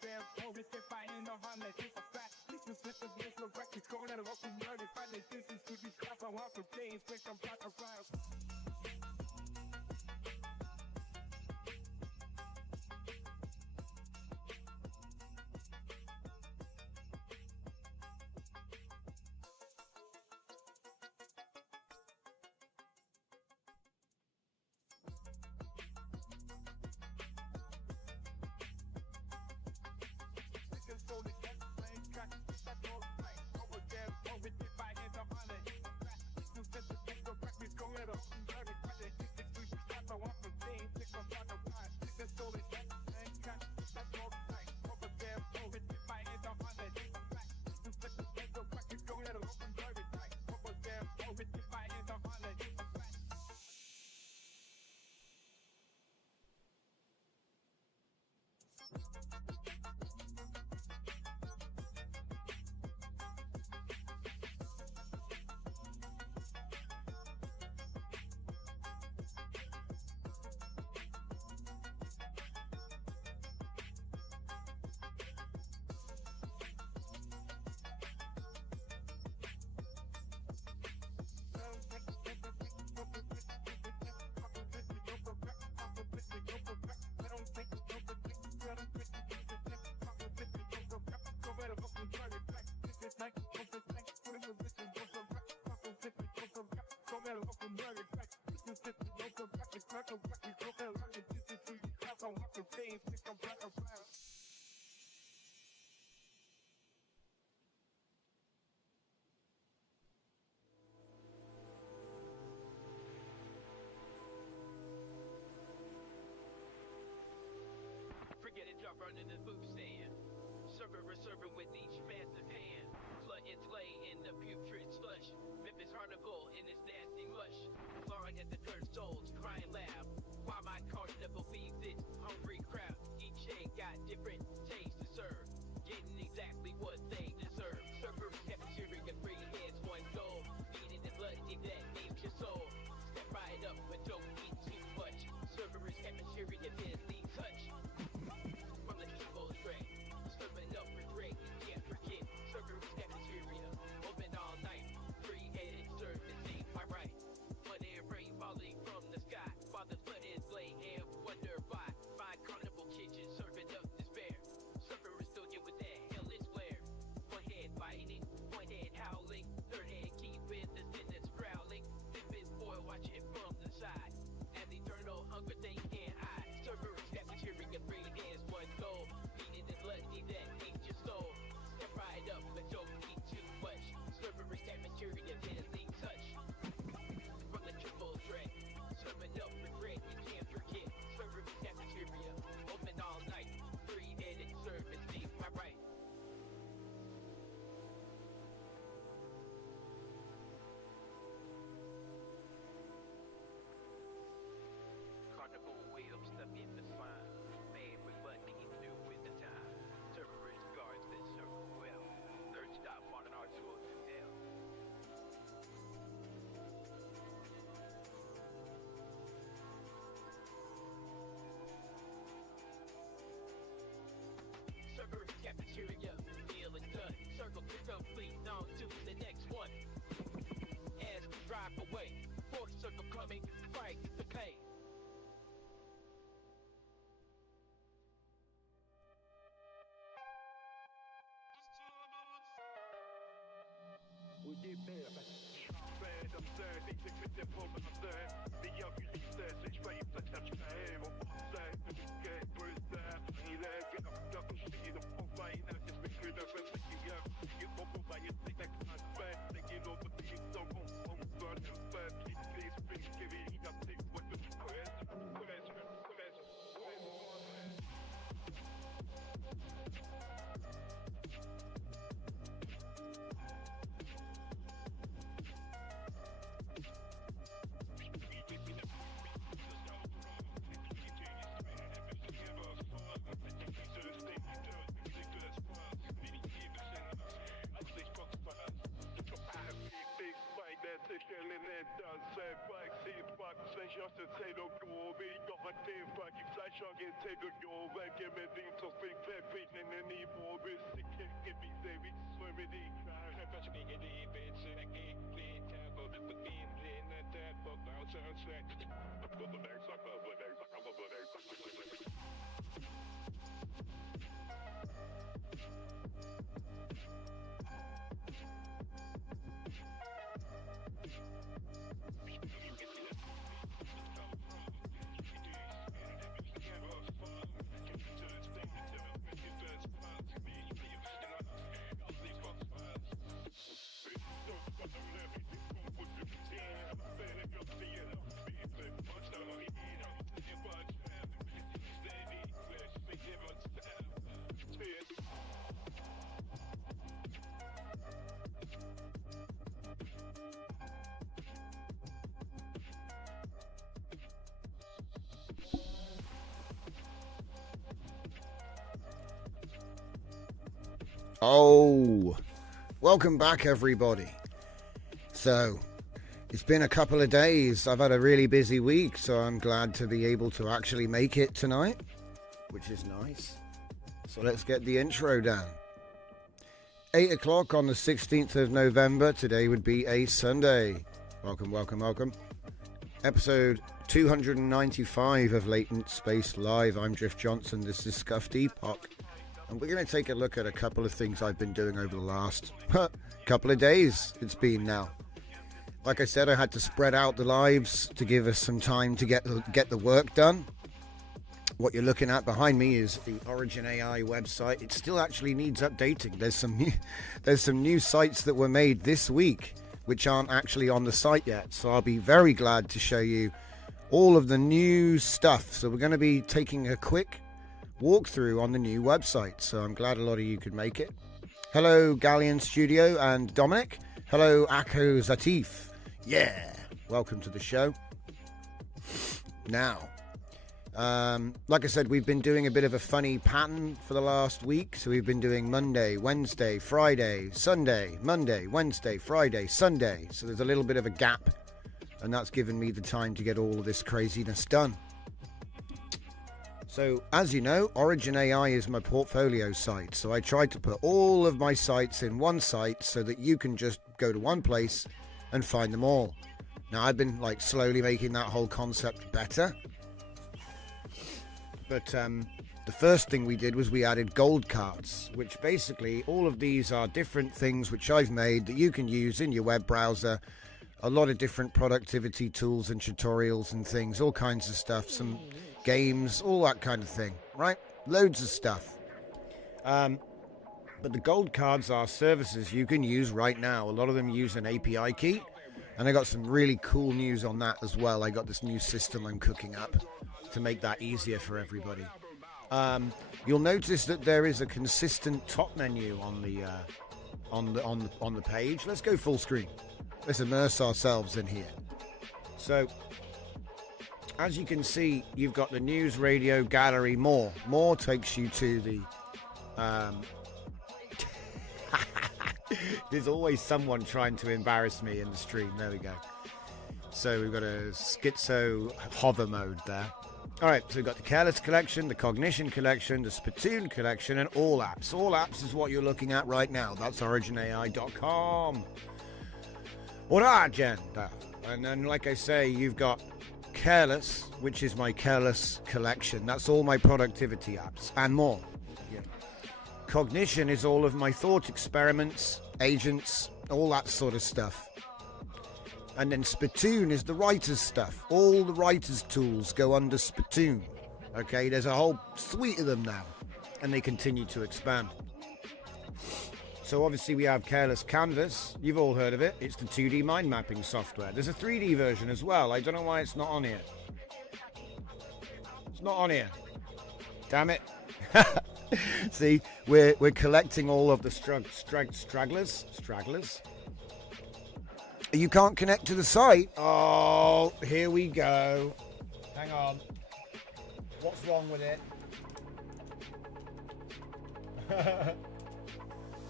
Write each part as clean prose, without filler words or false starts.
damn Tory, if I ain't no harm, let's take a fact. You flip the place, look back, you go, let it open, learn it, find the distance to these crap, I want from things, think I'm back around. Forget it, drop running the booth stand. Server serving with each massive hand. Flood and slay in the putrid slush. Memphis Harnival in its nasty mush. Clawing at the cursed souls, crying loud. While my carnival feeds its hungry crowd. Each shade got different tastes to serve. Getting exactly what they deserve. Servers cafeteria, free hands, one goal. Feeding the blood, dig that names your soul. Step right up, but don't eat too much. Servers cafeteria, deadly touch. From the evil tray, serving up for drink, you can't forget. Servers cafeteria, open all night. Free-headed service ain't my right. Mud and rain falling from the sky. While the flood is blade and wonder why. Find carnival kitchen serving up despair. Servers still get with that hellish glare. One head biting, one head howling. Third head keeping the sentence growling. Fifth is boy watching from the side. As eternal hunger they can't hide. Servers cafeteria, free hands, one goal. Feeding the bloody that ain't your soul. Step right up, but don't eat too much. Servers cafeteria, deadly touch. From the triple threat, serving up for bread, you can't forget. Servers cafeteria, open all night. Free-headed service, ain't my right. Carnival wheels stuck in the slime. Man with money new with the time. Cerberus guards that circle well. Third stop on our tour to hell. Cerberus cafeteria, feeling done. Circle to complete, on to the next one. As we drive away, fourth circle coming, fight the pain. Och det är bad, I'm sad, they take me to pull my side. The young you said, they straight to touch my head. I'm sad, but you get first time. Ain't that get up, duck, see the full fight. I just make it up and make it up. You go by your thing like my fat. They get over the heat, so on, burn and fat. Please, give it, up, take what the question. just to say no go be got a day back you flash on get take a go back get me thing to think back beating in any more risk can't get me say we swear it I got you get the bitch and I can't play time for the begin then that for bounce on track go the next I go the next I go the next Oh, welcome back everybody. So it's been a couple of days. I've had a really busy week, so I'm glad to be able to actually make it tonight, which is nice. So let's get the intro down. 8 o'clock on the 16th of November. Today would be a Sunday. Welcome, welcome, welcome. Episode 295 of Latent Space Live. I'm Drift Johnson. This is Scuffed Epoch. And we're going to take a look at a couple of things I've been doing over the last couple of days. It's been now. Like I said, I had to spread out the lives to give us some time to get the work done. What you're looking at behind me is the Origin AI website. It still actually needs updating. There's some new sites that were made this week which aren't actually on the site yet. So I'll be very glad to show you all of the new stuff. So we're going to be taking a quick walkthrough on the new website, so I'm glad a lot of you could make it. Hello Galleon Studio and Dominic. Hello Akho Zatif. Yeah, welcome to the show. Now, like I said, we've been doing a bit of a funny pattern for the last week. So we've been doing Monday, Wednesday, Friday, Sunday, Monday, Wednesday, Friday, Sunday. So there's a little bit of a gap, and that's given me the time to get all of this craziness done. So, as you know, Origin AI is my portfolio site. So I tried to put all of my sites in one site so that you can just go to one place and find them all. Now, I've been slowly making that whole concept better. But the first thing we did was we added gold cards, which basically all of these are different things which I've made that you can use in your web browser. A lot of different productivity tools and tutorials and things, all kinds of stuff. Some games, all that kind of thing, right? Loads of stuff. But the gold cards are services you can use right now. A lot of them use an API key, and I got some really cool news on that as well. I got this new system I'm cooking up to make that easier for everybody. You'll notice that there is a consistent top menu on the page. Let's go full screen. Let's immerse ourselves in here. So, as you can see, you've got the news, radio, gallery, more. More takes you to the... There's always someone trying to embarrass me in the stream. There we go. So we've got a schizo hover mode there. All right, so we've got the Careless collection, the Cognition collection, the Spittoon collection, and All Apps. All Apps is what you're looking at right now. That's originai.com. Or agenda. And then, like I say, you've got Careless, which is my Careless collection. That's all my productivity apps and more. Yeah. Cognition is all of my thought experiments, agents, all that sort of stuff. And then Spittoon is the writer's stuff. All the writer's tools go under Spittoon. Okay, there's a whole suite of them now, and they continue to expand. So obviously we have Careless Canvas. You've all heard of it. It's the 2D mind mapping software. There's a 3D version as well. I don't know why it's not on here. It's not on here. Damn it. See, we're collecting all of the stragglers. You can't connect to the site. Oh, here we go. Hang on. What's wrong with it?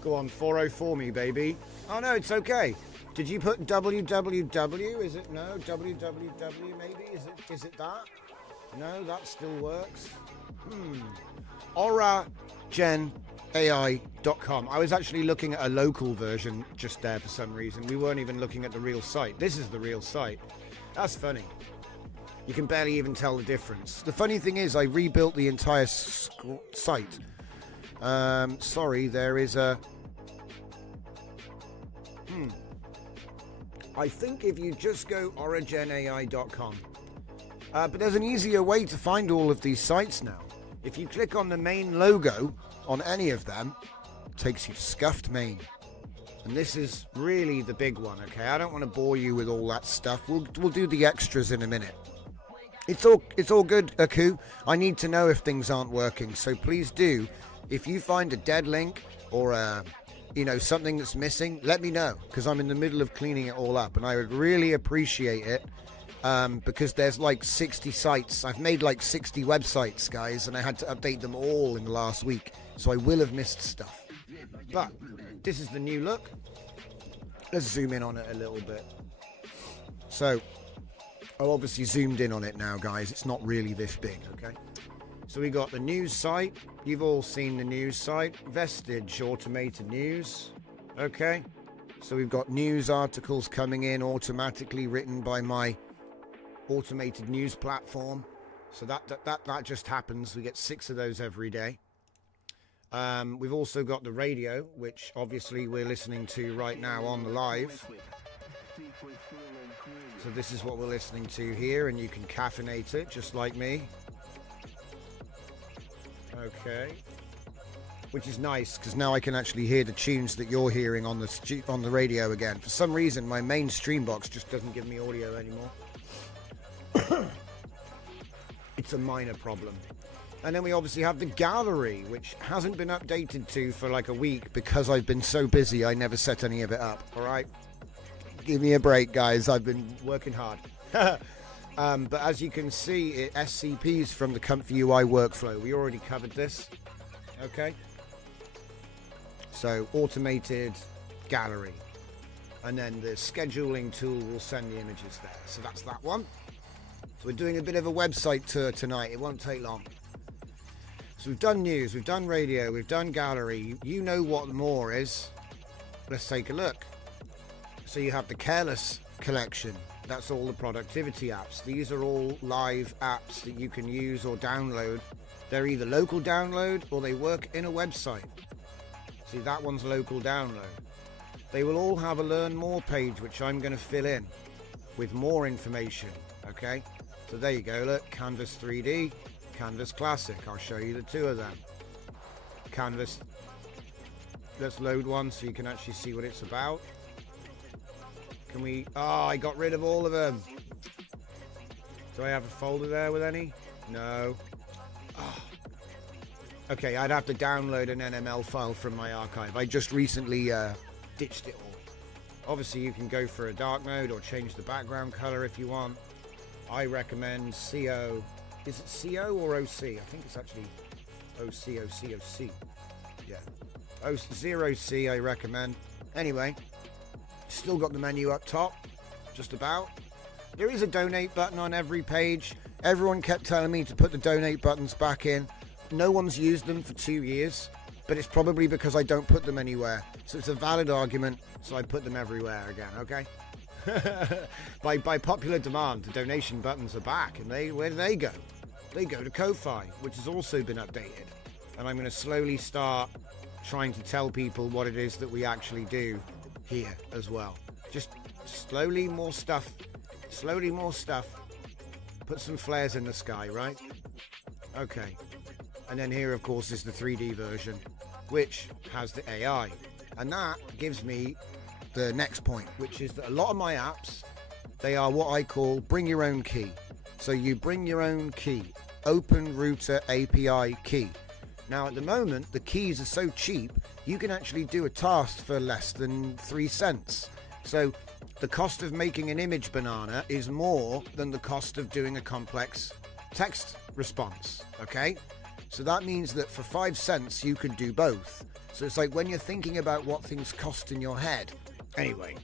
Go on, 404 me, baby. Oh, no, it's okay. Did you put www? Is it no? www maybe? Is it that? No, that still works. AuraGenAI.com. I was actually looking at a local version just there for some reason. We weren't even looking at the real site. This is the real site. That's funny. You can barely even tell the difference. The funny thing is, I rebuilt the entire site. Sorry, there is a... I think if you just go AuraGenAI.com. But there's an easier way to find all of these sites now. If you click on the main logo on any of them, it takes you to Scuffed Main. And this is really the big one, okay? I don't want to bore you with all that stuff. We'll do the extras in a minute. It's all good, Aku. I need to know if things aren't working. So please do. If you find a dead link or something that's missing, let me know, because I'm in the middle of cleaning it all up, and I would really appreciate it. Because there's like 60 sites. I've made like 60 websites, guys, and I had to update them all in the last week, so I will have missed stuff. But this is the new look. Let's zoom in on it a little bit. So I've obviously zoomed in on it now, guys. It's not really this big, okay? So we got the news site. You've all seen the news site. Vestige automated news. Okay. So we've got news articles coming in automatically written by my automated news platform. So that just happens. We get 6 of those every day. We've also got the radio, which obviously we're listening to right now on the live. So this is what we're listening to here, and you can caffeinate it just like me. Okay. Which is nice, because now I can actually hear the tunes that you're hearing on the radio again. For some reason, my main stream box just doesn't give me audio anymore. It's a minor problem. And then we obviously have the gallery, which hasn't been updated to for like a week because I've been so busy I never set any of it up. All right, give me a break, guys. I've been working hard. But as you can see, it SCPs from the Comfy UI workflow. We already covered this. Okay. So automated gallery, and then the scheduling tool will send the images there. So that's that one. So we're doing a bit of a website tour tonight. It won't take long. So we've done news, we've done radio, we've done gallery. You know what more is. Let's take a look. So you have the Careless collection. That's all the productivity apps. These are all live apps that you can use or download. They're either local download or they work in a website. See, that one's local download. They will all have a learn more page, which I'm going to fill in with more information. Okay, so there you go. Look, Canvas 3D, Canvas Classic. I'll show you the 2 of them. Canvas. Let's load one so you can actually see what it's about. Can we? Oh, I got rid of all of them. Do I have a folder there with any? No. Oh. Okay, I'd have to download an NML file from my archive. I just recently ditched it all. Obviously, you can go for a dark mode or change the background color if you want. I recommend CO. Is it CO or OC? I think it's actually OC, OC, OC. Yeah. 0C I recommend. Anyway, still got the menu up top, just about. There is a donate button on every page. Everyone kept telling me to put the donate buttons back in. No one's used them for 2 years, but it's probably because I don't put them anywhere. So it's a valid argument, so I put them everywhere again, okay? by popular demand, the donation buttons are back, and where do they go? They go to Ko-Fi, which has also been updated. And I'm going to slowly start trying to tell people what it is that we actually do here as well. Just slowly more stuff. Slowly more stuff. Put some flares in the sky, right? Okay. And then here, of course, is the 3D version, which has the AI. And that gives me the next point, which is that a lot of my apps, they are what I call bring your own key. So you bring your own key, Open Router API key. Now at the moment, the keys are so cheap, you can actually do a task for less than 3 cents. So the cost of making an image banana is more than the cost of doing a complex text response, okay? So that means that for 5 cents, you could do both. So it's like when you're thinking about what things cost in your head. Anyway,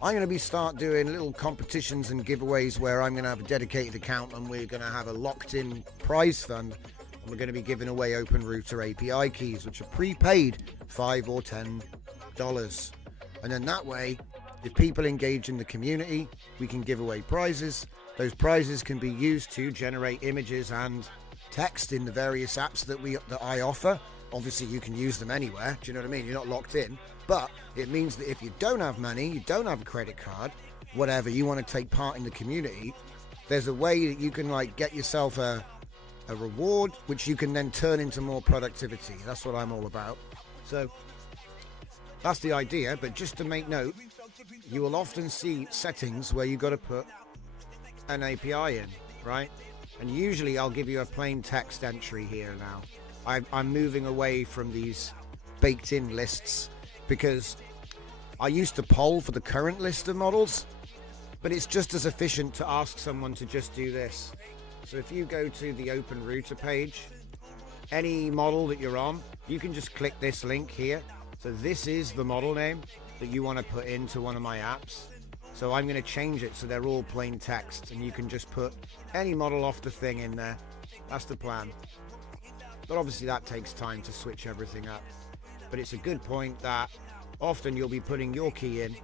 I'm going to start doing little competitions and giveaways where I'm going to have a dedicated account and we're going to have a locked-in prize fund. And we're going to be giving away OpenRouter API keys, which are prepaid, $5 or $10. And then that way, if people engage in the community, we can give away prizes. Those prizes can be used to generate images and text in the various apps that I offer. Obviously, you can use them anywhere. Do you know what I mean? You're not locked in. But it means that if you don't have money, you don't have a credit card, whatever, you want to take part in the community, there's a way that you can like get yourself a reward, which you can then turn into more productivity. That's what I'm all about. So that's the idea. But just to make note, you will often see settings where you got to put an API in, right? And usually I'll give you a plain text entry here now. I'm moving away from these baked in lists because I used to poll for the current list of models, but it's just as efficient to ask someone to just do this. So if you go to the OpenRouter page, any model that you're on, you can just click this link here. So this is the model name that you want to put into one of my apps. So I'm going to change it so they're all plain text and you can just put any model off the thing in there. That's the plan. But obviously that takes time to switch everything up. But it's a good point that often you'll be putting your key in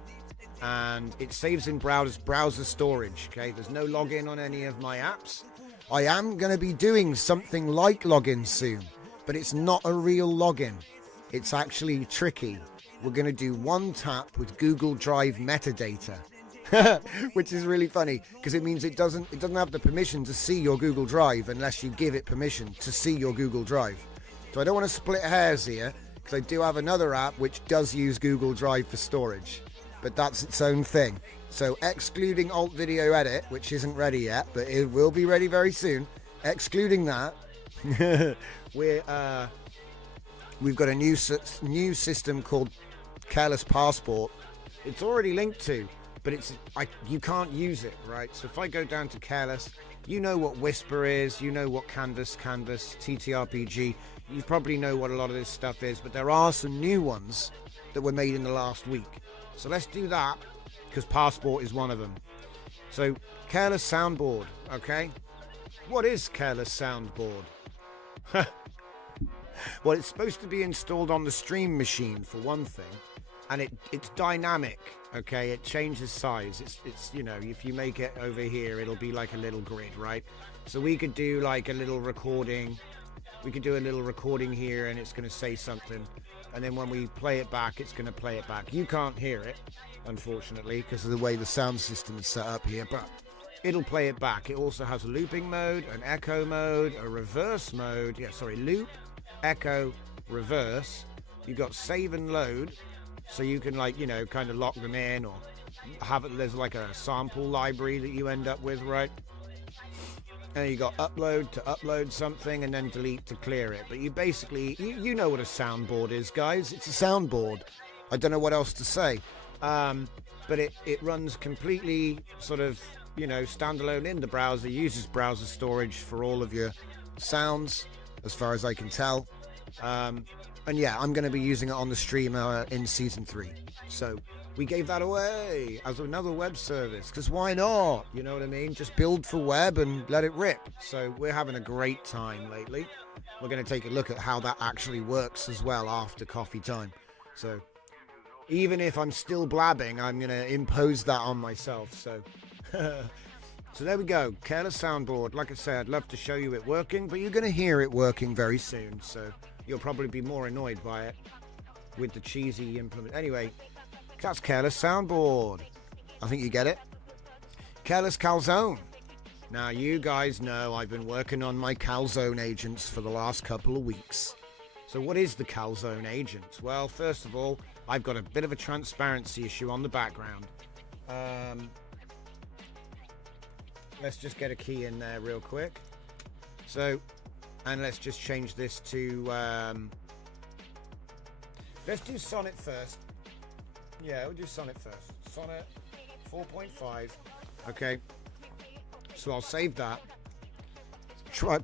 and it saves in browser storage. Okay, there's no login on any of my apps. I am going to be doing something like login soon, but it's not a real login. It's actually tricky. We're going to do one tap with Google Drive metadata. Which is really funny because it means it doesn't have the permission to see your Google Drive unless you give it permission to see your Google Drive. So I don't want to split hairs here because I do have another app which does use Google Drive for storage, but that's its own thing. So excluding Alt Video Edit, which isn't ready yet, but it will be ready very soon. Excluding that, we've got a new system called Careless Passport. It's already linked to, but you can't use it, right? So if I go down to Careless, you know what Whisper is, you know what Canvas, TTRPG, you probably know what a lot of this stuff is, but there are some new ones that were made in the last week. So let's do that, because Passport is one of them. So Careless Soundboard, okay? What is Careless Soundboard? Well, it's supposed to be installed on the Stream machine for one thing, and it's dynamic. Okay, it changes size. It's you know, if you make it over here, it'll be like a little grid, right? So we could do like a little recording. We could do a little recording here and it's going to say something. And then when we play it back, it's going to play it back. You can't hear it, unfortunately, because of the way the sound system is set up here, but it'll play it back. It also has a looping mode, an echo mode, a reverse mode. Yeah, sorry, loop, echo, reverse. You've got save and load. So you can, like, you know, kind of lock them in or have it, there's like a sample library that you end up with, right? And you got upload to upload something and then delete to clear it. But you basically, you know what a soundboard is, guys. It's a soundboard. I don't know what else to say. But it runs completely sort of, you know, standalone in the browser, uses browser storage for all of your sounds, as far as I can tell. And yeah, I'm going to be using it on the stream in season 3. So we gave that away as another web service, because why not? You know what I mean? Just build for web and let it rip. So we're having a great time lately. We're going to take a look at how that actually works as well after coffee time. So even if I'm still blabbing, I'm going to impose that on myself. So so there we go. Careless Soundboard. Like I said, I'd love to show you it working, but you're going to hear it working very soon. So you'll probably be more annoyed by it with the cheesy implement. Anyway, that's Careless Soundboard. I think you get it. Careless Calzone. Now, you guys know I've been working on my Calzone agents for the last couple of weeks. So what is the Calzone agent? Well, first of all, I've got a bit of a transparency issue on the background. Let's just get a key in there real quick. So, and let's just change this to, let's do Sonnet first. Yeah, we'll do Sonnet first. Sonnet 4.5. Okay. So I'll save that.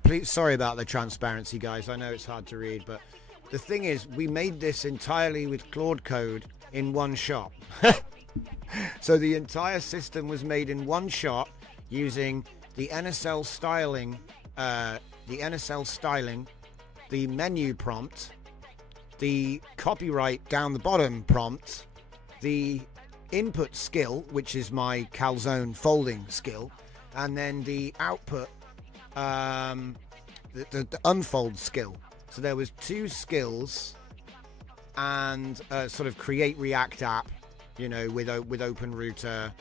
Please, sorry about the transparency, guys. I know it's hard to read, but the thing is, we made this entirely with Claude code in one shot. So the entire system was made in one shot using the NSL styling, the menu prompt, the copyright down the bottom prompt, the input skill, which is my calzone folding skill, and then the output, the unfold skill. So there was 2 skills and sort of create React app, you know, with Open Router,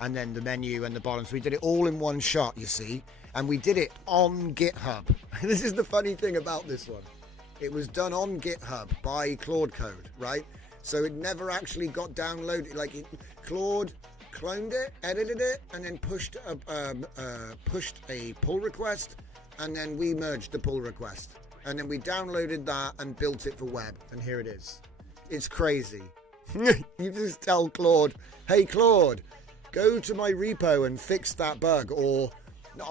and then the menu and the bottom. So we did it all in one shot, you see, and we did it on GitHub. This is the funny thing about this one. It was done on GitHub by Claude Code, right? So it never actually got downloaded. Like Claude cloned it, edited it, and then pushed a pull request, and then we merged the pull request, and then we downloaded that and built it for web, and here it is. It's crazy. You just tell Claude, hey Claude, go to my repo and fix that bug. Or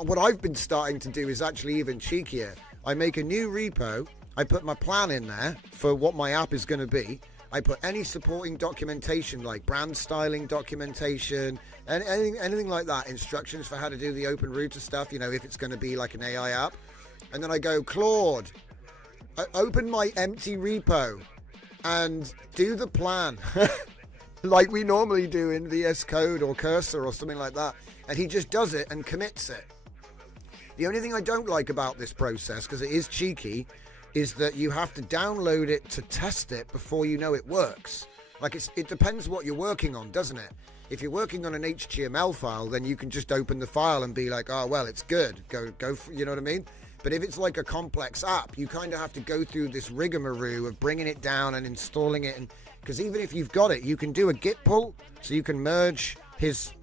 what I've been starting to do is actually even cheekier. I make a new repo, I put my plan in there for what my app is going to be. I put any supporting documentation, like brand styling documentation, and anything like that, instructions for how to do the Open Router stuff, you know, if it's going to be like an AI app. And then I go, Claude, open my empty repo and do the plan like we normally do in VS Code or Cursor or something like that. And he just does it and commits it. The only thing I don't like about this process, because it is cheeky, is that you have to download it to test it before you know it works. Like it depends what you're working on, doesn't it? If you're working on an HTML file, then you can just open the file and be like, oh, well, it's good. Go for, you know what I mean? But if it's like a complex app, you kind of have to go through this rigmarole of bringing it down and installing it. And because even if you've got it, you can do a git pull, so you can merge his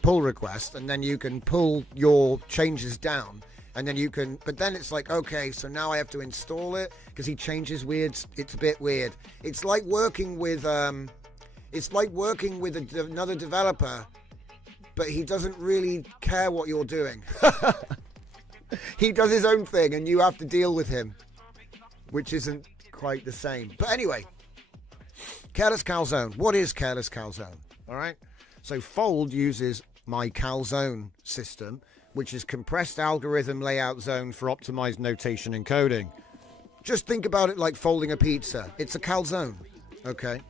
pull request, and then you can pull your changes down, and then you can, but then it's like, okay, so now I have to install it because he changes weird. It's a bit weird. It's like working with another developer, but he doesn't really care what you're doing. He does his own thing and you have to deal with him, which isn't quite the same. But anyway, Careless Calzone. What is Careless Calzone? All right. So Fold uses my calzone system, which is compressed algorithm layout zone for optimized notation encoding. Just think about it like folding a pizza. It's a calzone. Okay.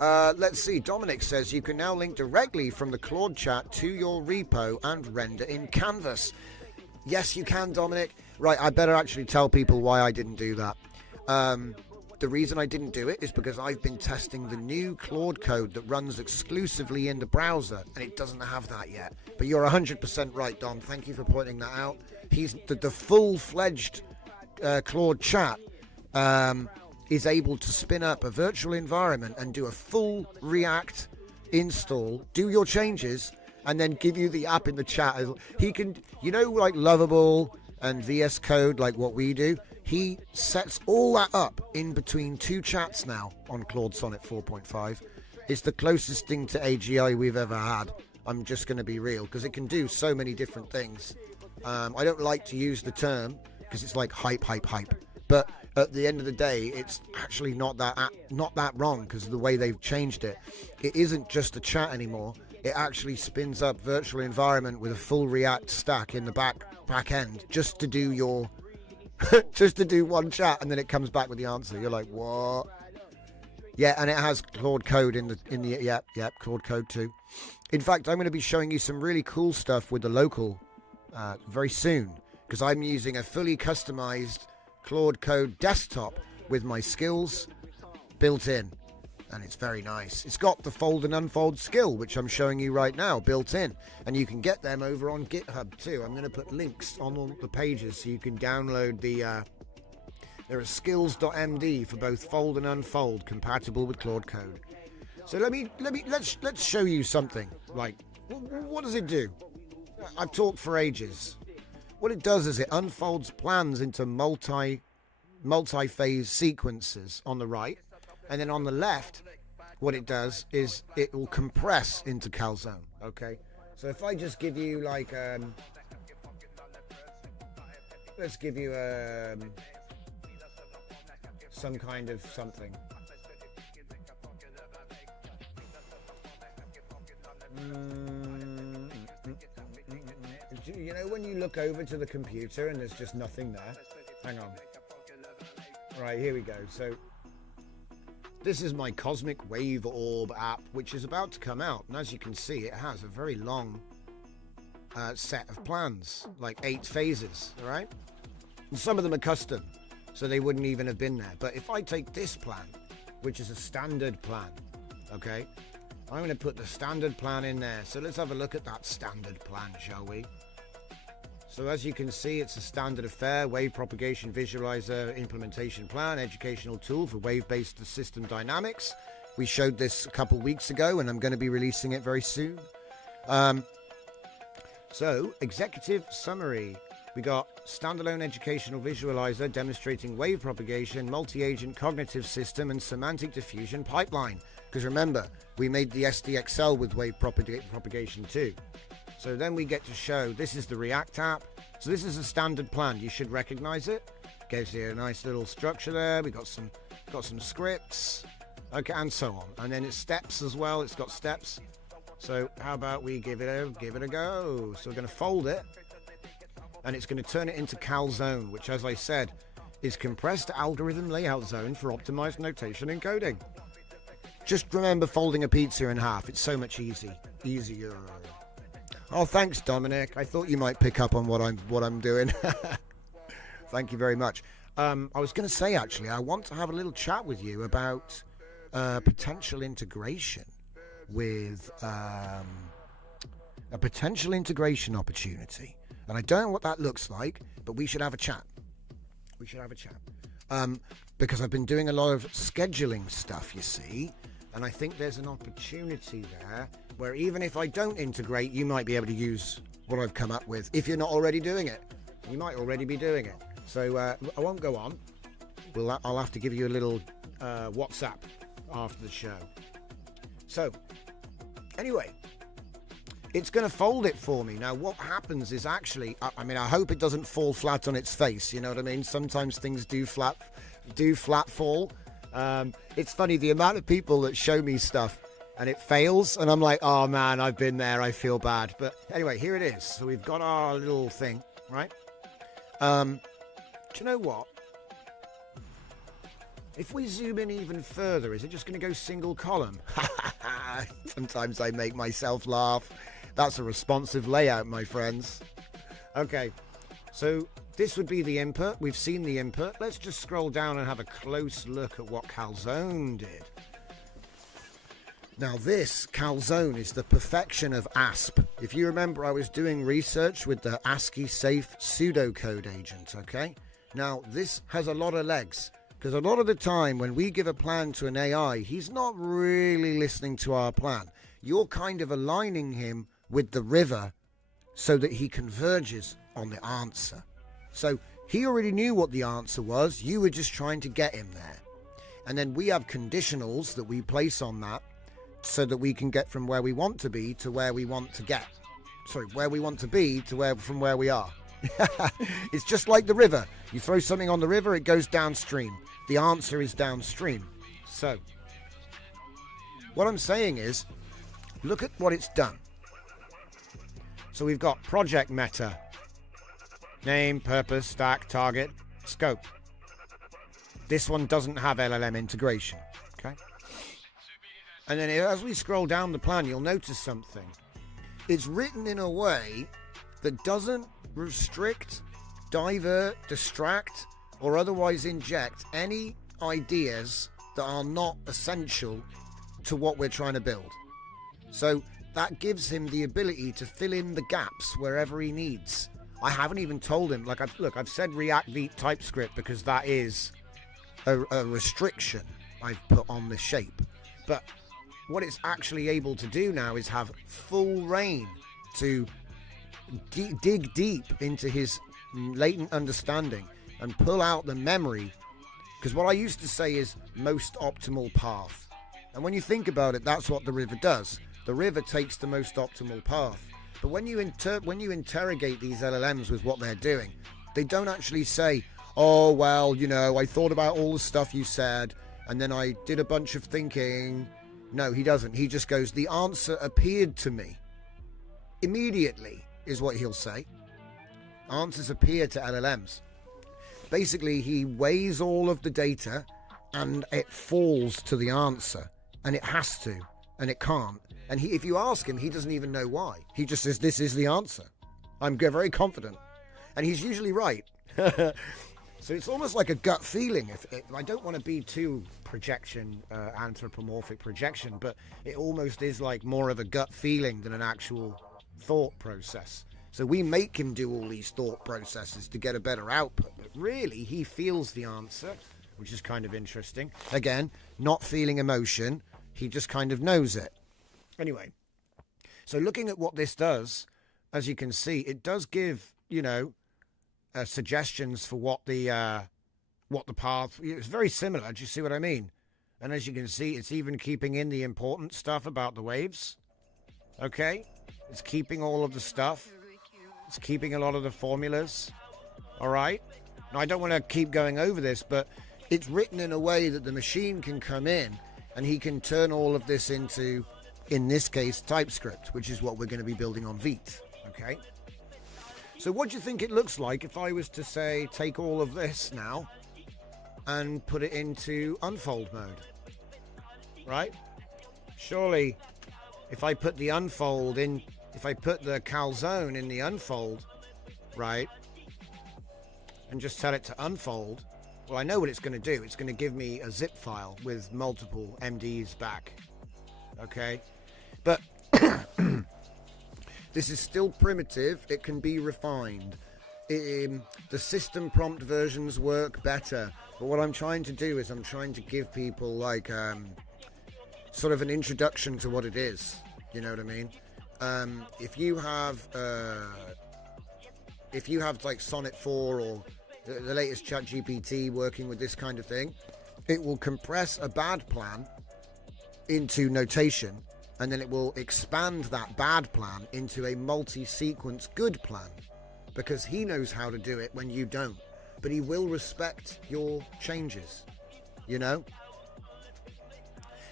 Let's see. Dominic says you can now link directly from the Claude chat to your repo and render in Canvas. Yes, you can, Dominic. Right, I better actually tell people why I didn't do that. The reason I didn't do it is because I've been testing the new Claude Code that runs exclusively in the browser, and it doesn't have that yet. But you're 100% right, Dom. Thank you for pointing that out. He's the full-fledged Claude chat is able to spin up a virtual environment and do a full React install, do your changes, and then give you the app in the chat. He can, you know, like Lovable and VS Code, like what we do. He sets all that up in between 2 chats now on Claude Sonnet 4.5. It's the closest thing to AGI we've ever had. I'm just going to be real, because it can do so many different things. I don't like to use the term because it's like hype. But at the end of the day, it's actually not that wrong, because of the way they've changed it. It isn't just a chat anymore. It actually spins up virtual environment with a full React stack in the back end just to do your just to do one chat, and then it comes back with the answer. You're like, what? Yeah, and it has Claude Code in the Claude Code too. In fact, I'm going to be showing you some really cool stuff with the local very soon, because I'm using a fully customized Claude Code desktop with my skills built in, and it's very nice. It's got the fold and unfold skill, which I'm showing you right now, built in, and you can get them over on GitHub too. I'm going to put links on all the pages so you can download the there are skills.md for both fold and unfold, compatible with Claude Code. So let's show you something. Like, what does it do? I've talked for ages. What it does is it unfolds plans into multi-phase sequences on the right, and then on the left, what it does is it will compress into calzone. Okay, so if I just give you like let's give you some kind of something. You know when you look over to the computer and there's just nothing there? Hang on. Right, here we go. So this is my Cosmic Wave Orb app, which is about to come out. And as you can see, it has a very long set of plans, like 8 phases, all right? And some of them are custom, so they wouldn't even have been there. But if I take this plan, which is a standard plan, okay? I'm going to put the standard plan in there. So let's have a look at that standard plan, shall we? So as you can see, it's a standard affair, wave propagation visualizer implementation plan, educational tool for wave-based system dynamics. We showed this a couple weeks ago, and I'm going to be releasing it very soon. So, executive summary. We got standalone educational visualizer demonstrating wave propagation, multi-agent cognitive system, and semantic diffusion pipeline. Because remember, we made the SDXL with wave propagation too. So then we get to show, this is the React app. So this is a standard plan. You should recognize it. Gives you a nice little structure there. We got some scripts, okay, and so on. And then it's steps as well. It's got steps. So how about we give it a go? So we're going to fold it, and it's going to turn it into calzone, which, as I said, is compressed algorithm layout zone for optimized notation encoding. Just remember folding a pizza in half. It's so much easier. Oh, thanks, Dominic. I thought you might pick up on what I'm doing. Thank you very much. I was going to say, actually, I want to have a little chat with you about potential integration with a potential integration opportunity. And I don't know what that looks like, but we should have a chat. Because I've been doing a lot of scheduling stuff, you see, and I think there's an opportunity there where even if I don't integrate, you might be able to use what I've come up with. If you're not already doing it, you might already be doing it. So I won't go on. I'll have to give you a little WhatsApp after the show. So anyway, it's going to fold it for me. Now what happens is actually, I mean, I hope it doesn't fall flat on its face. You know what I mean? Sometimes things do flat fall. It's funny, the amount of people that show me stuff and it fails, and I'm like, oh man, I've been there, I feel bad. But anyway, here it is. So we've got our little thing, right? Do you know what? If we zoom in even further, is it just going to go single column? Sometimes I make myself laugh. That's a responsive layout, my friends. Okay, so this would be the input. We've seen the input. Let's just scroll down and have a close look at what calzone did. Now this calzone is the perfection of ASP. If you remember, I was doing research with the ASCII safe pseudocode agent, okay? Now this has a lot of legs, because a lot of the time when we give a plan to an AI, he's not really listening to our plan. You're kind of aligning him with the river so that he converges on the answer. So he already knew what the answer was. You were just trying to get him there. And then we have conditionals that we place on that so that we can get from where we want to be to where we want to get. Sorry, where we want to be to from where we are. It's just like the river. You throw something on the river, it goes downstream. The answer is downstream. So what I'm saying is, look at what it's done. So we've got project meta, name, purpose, stack, target, scope. This one doesn't have LLM integration, okay? And then as we scroll down the plan, you'll notice something. It's written in a way that doesn't restrict, divert, distract, or otherwise inject any ideas that are not essential to what we're trying to build. So that gives him the ability to fill in the gaps wherever he needs. I haven't even told him, like, I've said React v TypeScript because that is a restriction I've put on the shape. But what it's actually able to do now is have full reign to dig deep into his latent understanding and pull out the memory. Because what I used to say is most optimal path. And when you think about it, that's what the river does. The river takes the most optimal path. But when you interrogate these LLMs with what they're doing, they don't actually say, oh, well, you know, I thought about all the stuff you said, and then I did a bunch of thinking, No, he doesn't. He just goes, the answer appeared to me. Immediately is what he'll say. Answers appear to LLMs. Basically, he weighs all of the data and it falls to the answer. And it has to. And it can't. And if you ask him, he doesn't even know why. He just says, this is the answer. I'm very confident. And he's usually right. So it's almost like a gut feeling. I don't want to be too anthropomorphic projection, but it almost is like more of a gut feeling than an actual thought process. So we make him do all these thought processes to get a better output, but really he feels the answer, which is kind of interesting. Again, not feeling emotion, he just kind of knows it. Anyway, so looking at what this does, as you can see, it does give, suggestions for what the path. It's very similar. Do you see what I mean? And as you can see, it's even keeping in the important stuff about the waves. Okay, it's keeping all of the stuff. It's keeping a lot of the formulas. All right. Now I don't want to keep going over this, but it's written in a way that the machine can come in and he can turn all of this into, in this case, TypeScript, which is what we're going to be building on Vite. Okay. So what do you think it looks like if I was to say, take all of this now and put it into unfold mode? Right? Surely, if I put the unfold in, if I put the calzone in the unfold, right, and just tell it to unfold, well, I know what it's going to do. It's going to give me a zip file with multiple MDs back. Okay? But this is still primitive. It can be refined. The system prompt versions work better. But what I'm trying to do is I'm trying to give people like sort of an introduction to what it is. You know what I mean? If you have like Sonnet 4 or the latest ChatGPT working with this kind of thing, it will compress a bad plan into notation, and then it will expand that bad plan into a multi-sequence good plan, because he knows how to do it when you don't, but he will respect your changes, you know?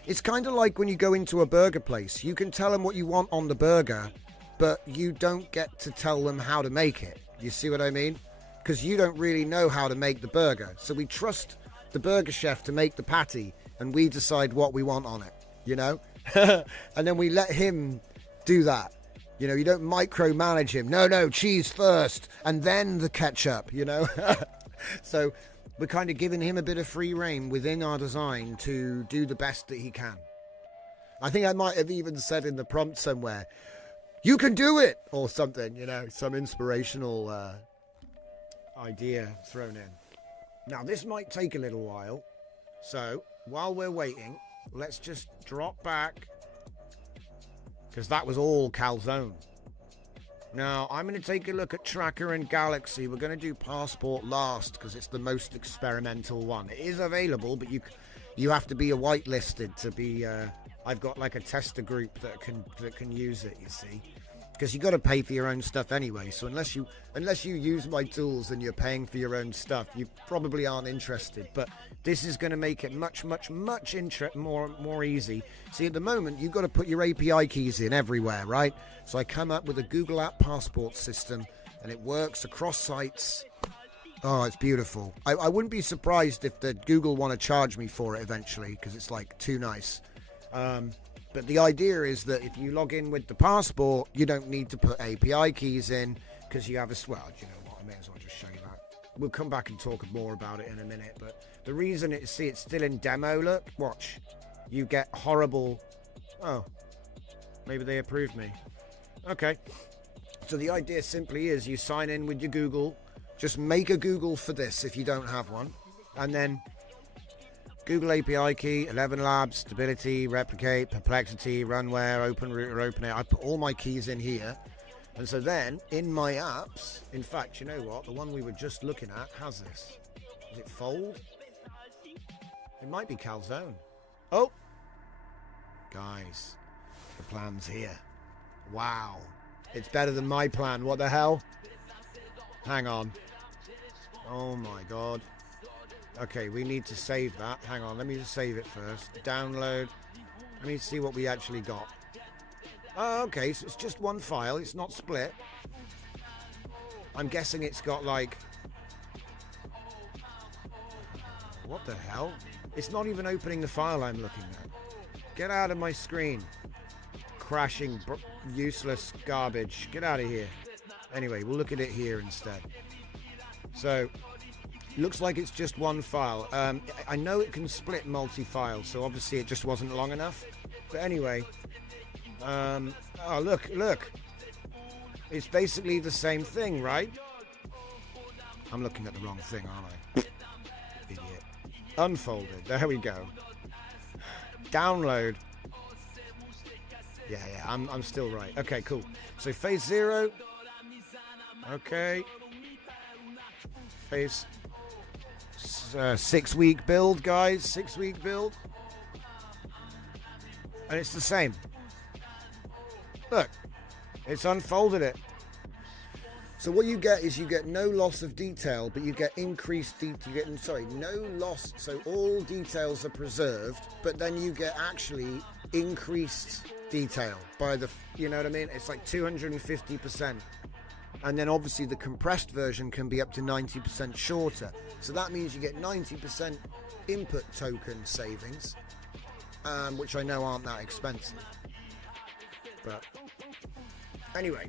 It's kind of like when you go into a burger place. You can tell them what you want on the burger, but you don't get to tell them how to make it. You see what I mean? Because you don't really know how to make the burger. So we trust the burger chef to make the patty, and we decide what we want on it, you know? And then we let him do that. You know, you don't micromanage him. No, cheese first, and then the ketchup, you know? So we're kind of giving him a bit of free rein within our design to do the best that he can. I think I might have even said in the prompt somewhere, you can do it, or something, you know, some inspirational idea thrown in. Now, this might take a little while. So while we're waiting, let's just drop back, because that was all calzone. Now, I'm going to take a look at Tracker and Galaxy. We're going to do Passport last because it's the most experimental one. It is available, but you have to be a whitelisted to be. I've got like a tester group that can use it. You see, because you got to pay for your own stuff anyway. So unless you use my tools and you're paying for your own stuff, you probably aren't interested. But this is going to make it much more easy. See, at the moment you've got to put your API keys in everywhere, right? So I come up with a Google App Passport system, and it works across sites. Oh, it's beautiful. I wouldn't be surprised if the Google want to charge me for it eventually, because it's like too nice. But the idea is that if you log in with the Passport, you don't need to put API keys in, because you have a well, you know what, I may as well just show you that. We'll come back and talk more about it in a minute, but the reason it's still in demo, look, watch. You get horrible, oh, maybe they approved me. Okay. So the idea simply is you sign in with your Google, just make a Google for this if you don't have one, and then Google API key, 11 Labs, Stability, Replicate, Perplexity, Runware, OpenRoot, or OpenAI. I put all my keys in here. And so then, in my apps, in fact, you know what? The one we were just looking at has this. Is it Fold? It might be Calzone. Oh! Guys, the plan's here. Wow. It's better than my plan. What the hell? Hang on. Oh my God. Okay, we need to save that. Hang on, let me just save it first. Download. Let me see what we actually got. Oh, okay, so it's just one file. It's not split. I'm guessing it's got like... What the hell? It's not even opening the file I'm looking at. Get out of my screen. Crashing, useless garbage. Get out of here. Anyway, we'll look at it here instead. So, looks like it's just one file. I know it can split multi-file, so obviously it just wasn't long enough. But anyway, oh look. It's basically the same thing, right? I'm looking at the wrong thing, aren't I? Idiot. Unfolded. There we go. Download. Yeah, I'm still right. Okay, cool. So phase 0. Okay. Phase 6-week build, guys. 6-week build. And it's the same. Look. It's unfolded it. So what you get is you get no loss of detail, but you get increased detail. No loss. So all details are preserved, but then you get actually increased detail by the, you know what I mean? It's like 250%. And then obviously the compressed version can be up to 90% shorter. So that means you get 90% input token savings, which I know aren't that expensive. But anyway.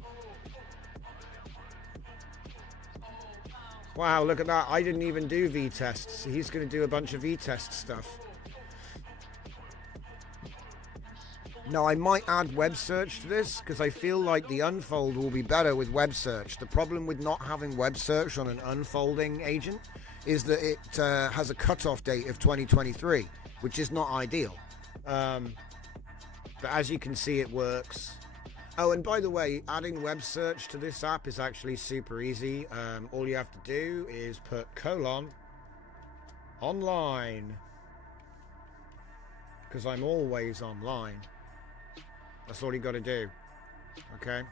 Wow, look at that. I didn't even do V-tests. So he's going to do a bunch of V-test stuff. Now, I might add web search to this because I feel like the unfold will be better with web search. The problem with not having web search on an unfolding agent is that it has a cutoff date of 2023, which is not ideal. But as you can see, it works. Oh, and by the way, adding web search to this app is actually super easy. All you have to do is put : online, because I'm always online. That's all you got to do. Okay.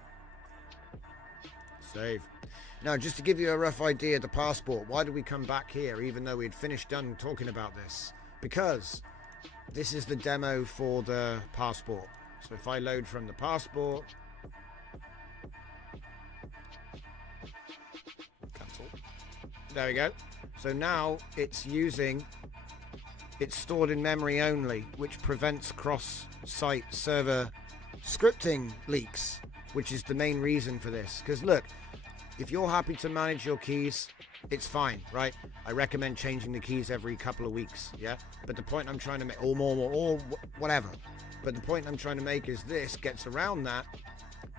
Save. Now, just to give you a rough idea, the passport. Why did we come back here, even though we'd finished done talking about this? Because this is the demo for the passport. So if I load from the passport, cancel. There we go. So now it's stored in memory only, which prevents cross-site server scripting leaks, which is the main reason for this. Because look, if you're happy to manage your keys, it's fine, right? I recommend changing the keys every couple of weeks, yeah? But the point I'm trying to make, or more, or whatever. But the point I'm trying to make is this gets around that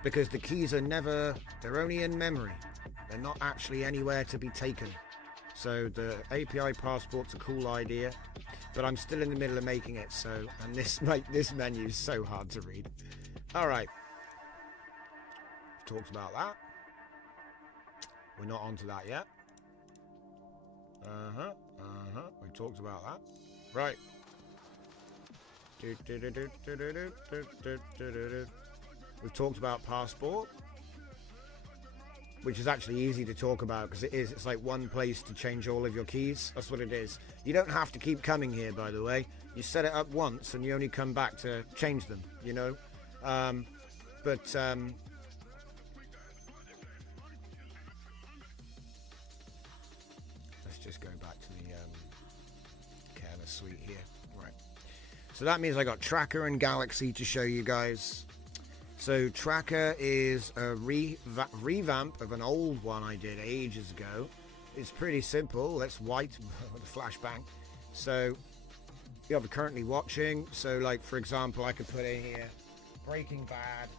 because the keys are they're only in memory. They're not actually anywhere to be taken. So the API passport's a cool idea, but I'm still in the middle of making it. And this menu is so hard to read. All right. We've talked about that. We're not onto that yet. We've talked about that. Right. We've talked about passport, which is actually easy to talk about because it's like one place to change all of your keys. That's what it is. You don't have to keep coming here, by the way. You set it up once and you only come back to change them, you know. Let's just go back to the careless suite here. Right. So that means I got Tracker and Galaxy to show you guys. So Tracker is a revamp of an old one I did ages ago. It's pretty simple. That's white with a flashbang. So you have currently watching. So like, for example, I could put in here Breaking Bad.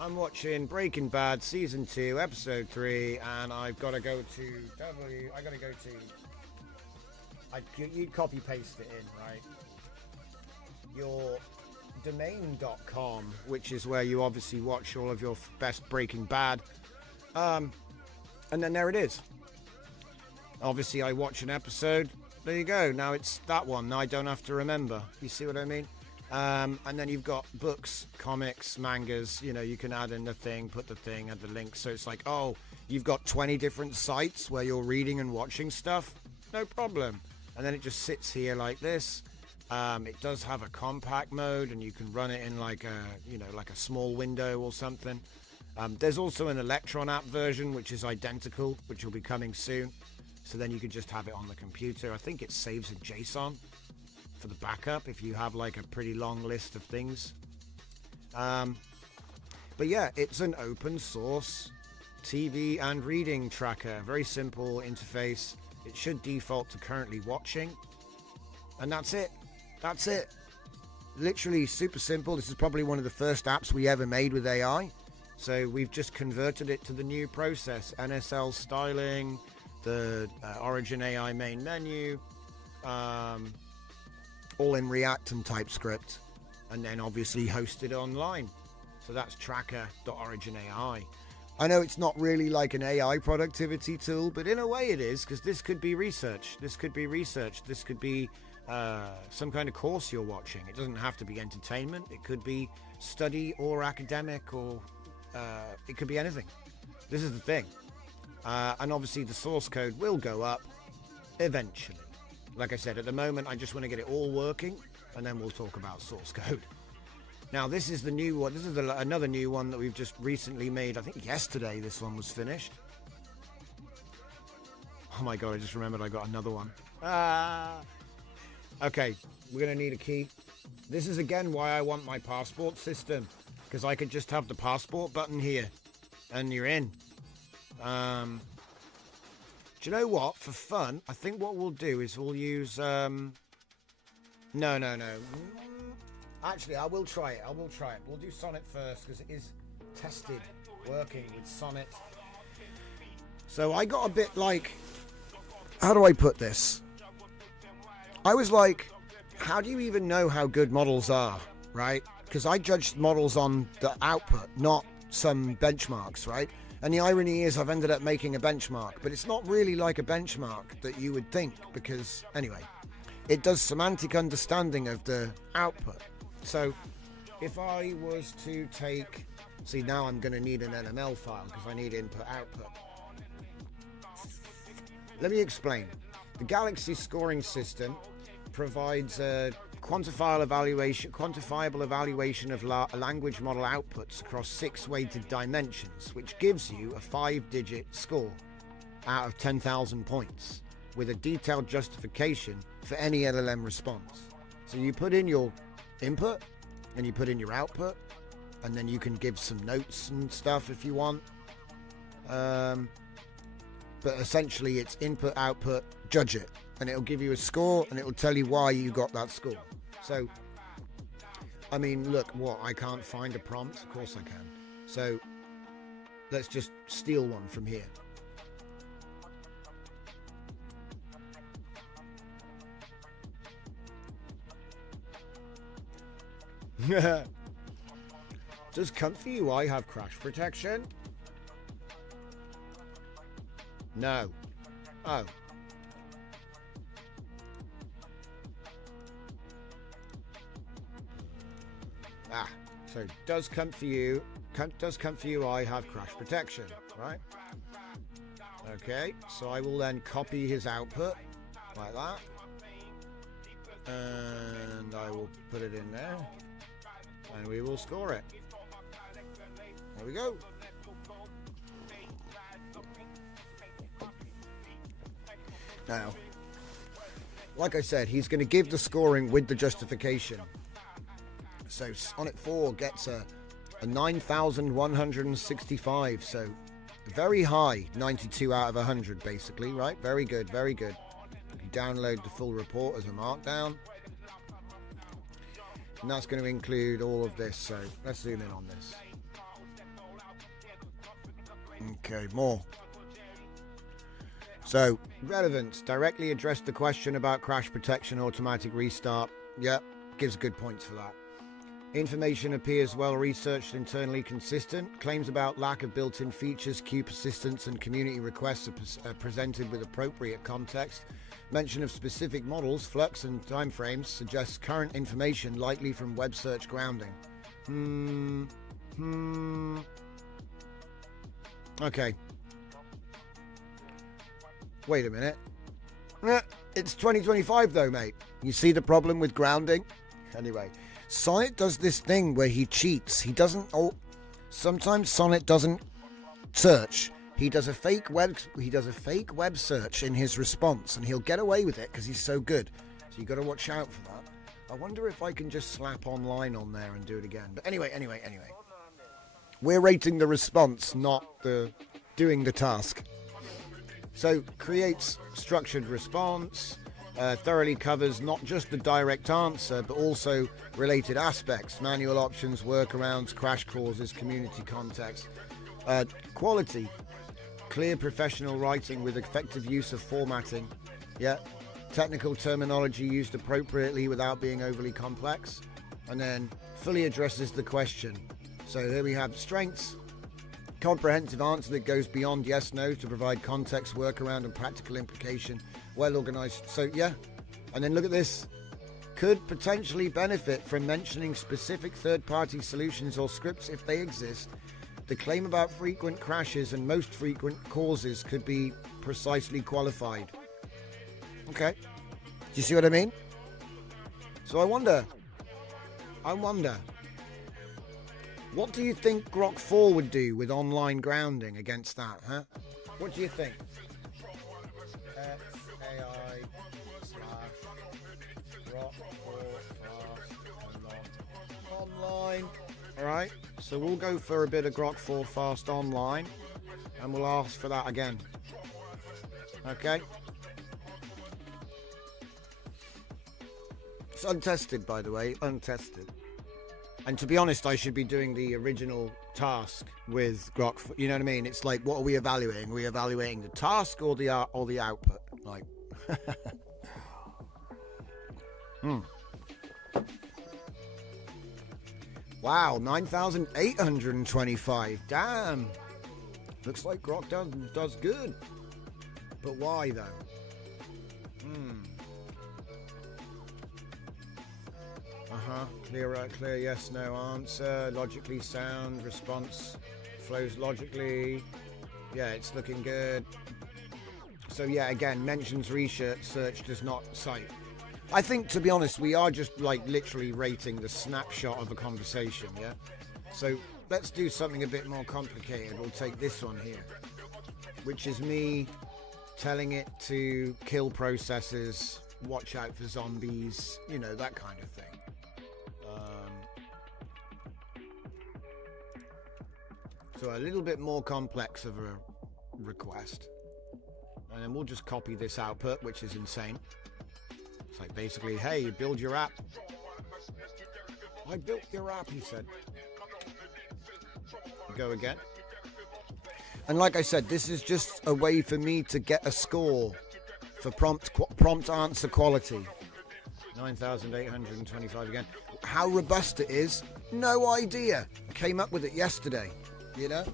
I'm watching Breaking Bad season 2 episode 3 and I've got to go to you'd copy paste it in, right? Your domain.com, which is where you obviously watch all of your best Breaking Bad. And then there it is. Obviously I watch an episode. There you go. Now it's that one. Now I don't have to remember. You see what I mean? And then you've got books, comics, mangas. You know, you can add in the thing, put the thing, add the link. So it's like, oh, you've got 20 different sites where you're reading and watching stuff. No problem. and then it just sits here like this. It does have a compact mode, and you can run it in like a small window or something. There's also an Electron app version, which is identical, which will be coming soon. So then you can just have it on the computer. I think it saves a JSON for the backup if you have like a pretty long list of things. But yeah, it's an open source TV and reading tracker. Very simple interface. It should default to currently watching. And that's it. That's it. Literally super simple. This is probably one of the first apps we ever made with AI. So we've just converted it to the new process. NSL styling, the Origin AI main menu, all in React and TypeScript. And then obviously hosted online. So that's tracker.origin.ai. I know it's not really like an AI productivity tool, but in a way it is, because this could be research. This could be some kind of course you're watching. It doesn't have to be entertainment. It could be study or academic, or it could be anything. This is the thing. And obviously the source code will go up eventually. Like I said, at the moment I just want to get it all working, and then we'll talk about source code. Now this is the new one. This is another new one that we've just recently made. I think yesterday this one was finished. Oh my god, I just remembered I got another one. Okay, we're going to need a key. This is again why I want my passport system, because I could just have the passport button here and you're in. Do you know what? For fun, I think what we'll do is we'll use... No. Actually, I will try it. We'll do Sonnet first, because it is tested working with Sonnet. So I got a bit like... How do I put this? I was like, how do you even know how good models are, right? Because I judged models on the output, not some benchmarks, right? And the irony is I've ended up making a benchmark, but it's not really like a benchmark that you would think, because, anyway, it does semantic understanding of the output. So if I was to take... See, now I'm going to need an NML file, because I need input-output. Let me explain. The Galaxy scoring system provides a quantifiable evaluation of language model outputs across 6 weighted dimensions, which gives you a 5-digit score out of 10,000 points with a detailed justification for any LLM response. So you put in your input and you put in your output, and then you can give some notes and stuff if you want. But essentially it's input, output, judge it, and it'll give you a score, and it'll tell you why you got that score. So, I mean, look, what, I can't find a prompt? Of course I can. So, let's just steal one from here. Does Comfy UI have crash protection? No. Oh. So does Comfy UI have crash protection, right? Okay, so I will then copy his output like that, and I will put it in there, and we will score it. There we go. Now, like I said, he's going to give the scoring with the justification. So Sonnet 4 gets a 9,165, so very high, 92 out of 100 basically, right? Very good, very good. You can download the full report as a markdown. And that's going to include all of this, so let's zoom in on this. Okay, more. So, relevance, directly addressed the question about crash protection, automatic restart. Yep, gives good points for that. Information appears well researched, internally consistent. Claims about lack of built-in features, queue persistence, and community requests are presented with appropriate context. Mention of specific models, flux, and timeframes suggests current information likely from web search grounding. Okay. Wait a minute. It's 2025 though, mate. You see the problem with grounding? Anyway, Sonnet does this thing where he cheats. He doesn't... sometimes Sonnet doesn't search. He does a fake web search in his response, and he'll get away with it because he's so good. So you got to watch out for that. I wonder if I can just slap online on there and do it again. But anyway. We're rating the response, not the doing the task. So creates structured response, thoroughly covers not just the direct answer, but also related aspects, manual options, workarounds, crash causes, community context. Quality, clear professional writing with effective use of formatting. Yeah. Technical terminology used appropriately without being overly complex. And then fully addresses the question. So here we have strengths. Comprehensive answer that goes beyond yes, no to provide context, workaround and practical implication. Well organized. So yeah. And then look at this. Could potentially benefit from mentioning specific third-party solutions or scripts if they exist. The claim about frequent crashes and most frequent causes could be precisely qualified. Okay. Do you see what I mean? So I wonder, what do you think Grok 4 would do with online grounding against that, huh? What do you think? AI / Grok 4 fast online. All right. So we'll go for a bit of Grok 4 fast online, and we'll ask for that again. Okay. It's untested, by the way, untested. And to be honest, I should be doing the original task with Grok. You know what I mean? It's like, what are we evaluating? Are we evaluating the task or the output? Like, Wow, 9,825. Damn. Looks like Grok does good. But why though? Clear yes, no answer. Logically sound. Response flows logically. Yeah, it's looking good. So yeah, again, mentions research, search does not cite. I think, to be honest, we are just like literally rating the snapshot of a conversation, yeah? So let's do something a bit more complicated. We'll take this one here, which is me telling it to kill processes, watch out for zombies, you know, that kind of thing. So a little bit more complex of a request. And then we'll just copy this output, which is insane. It's like basically, hey, build your app. I built your app, he said. Go again. And like I said, this is just a way for me to get a score for prompt answer quality. 9,825 again. How robust it is, no idea. I came up with it yesterday, you know?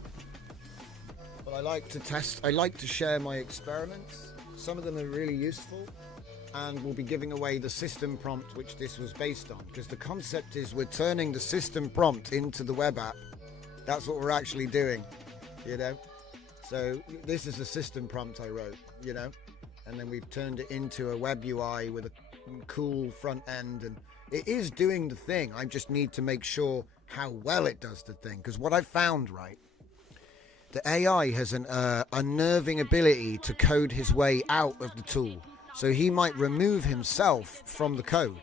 But I like to test, I like to share my experiments. Some of them are really useful. And we'll be giving away the system prompt which this was based on, because the concept is we're turning the system prompt into the web app. That's what we're actually doing, you know. So this is a system prompt I wrote, you know, and then we've turned it into a web UI with a cool front end, and it is doing the thing. I just need to make sure how well it does the thing, because what I've found, right, the AI has an unnerving ability to code his way out of the tool. So he might remove himself from the code.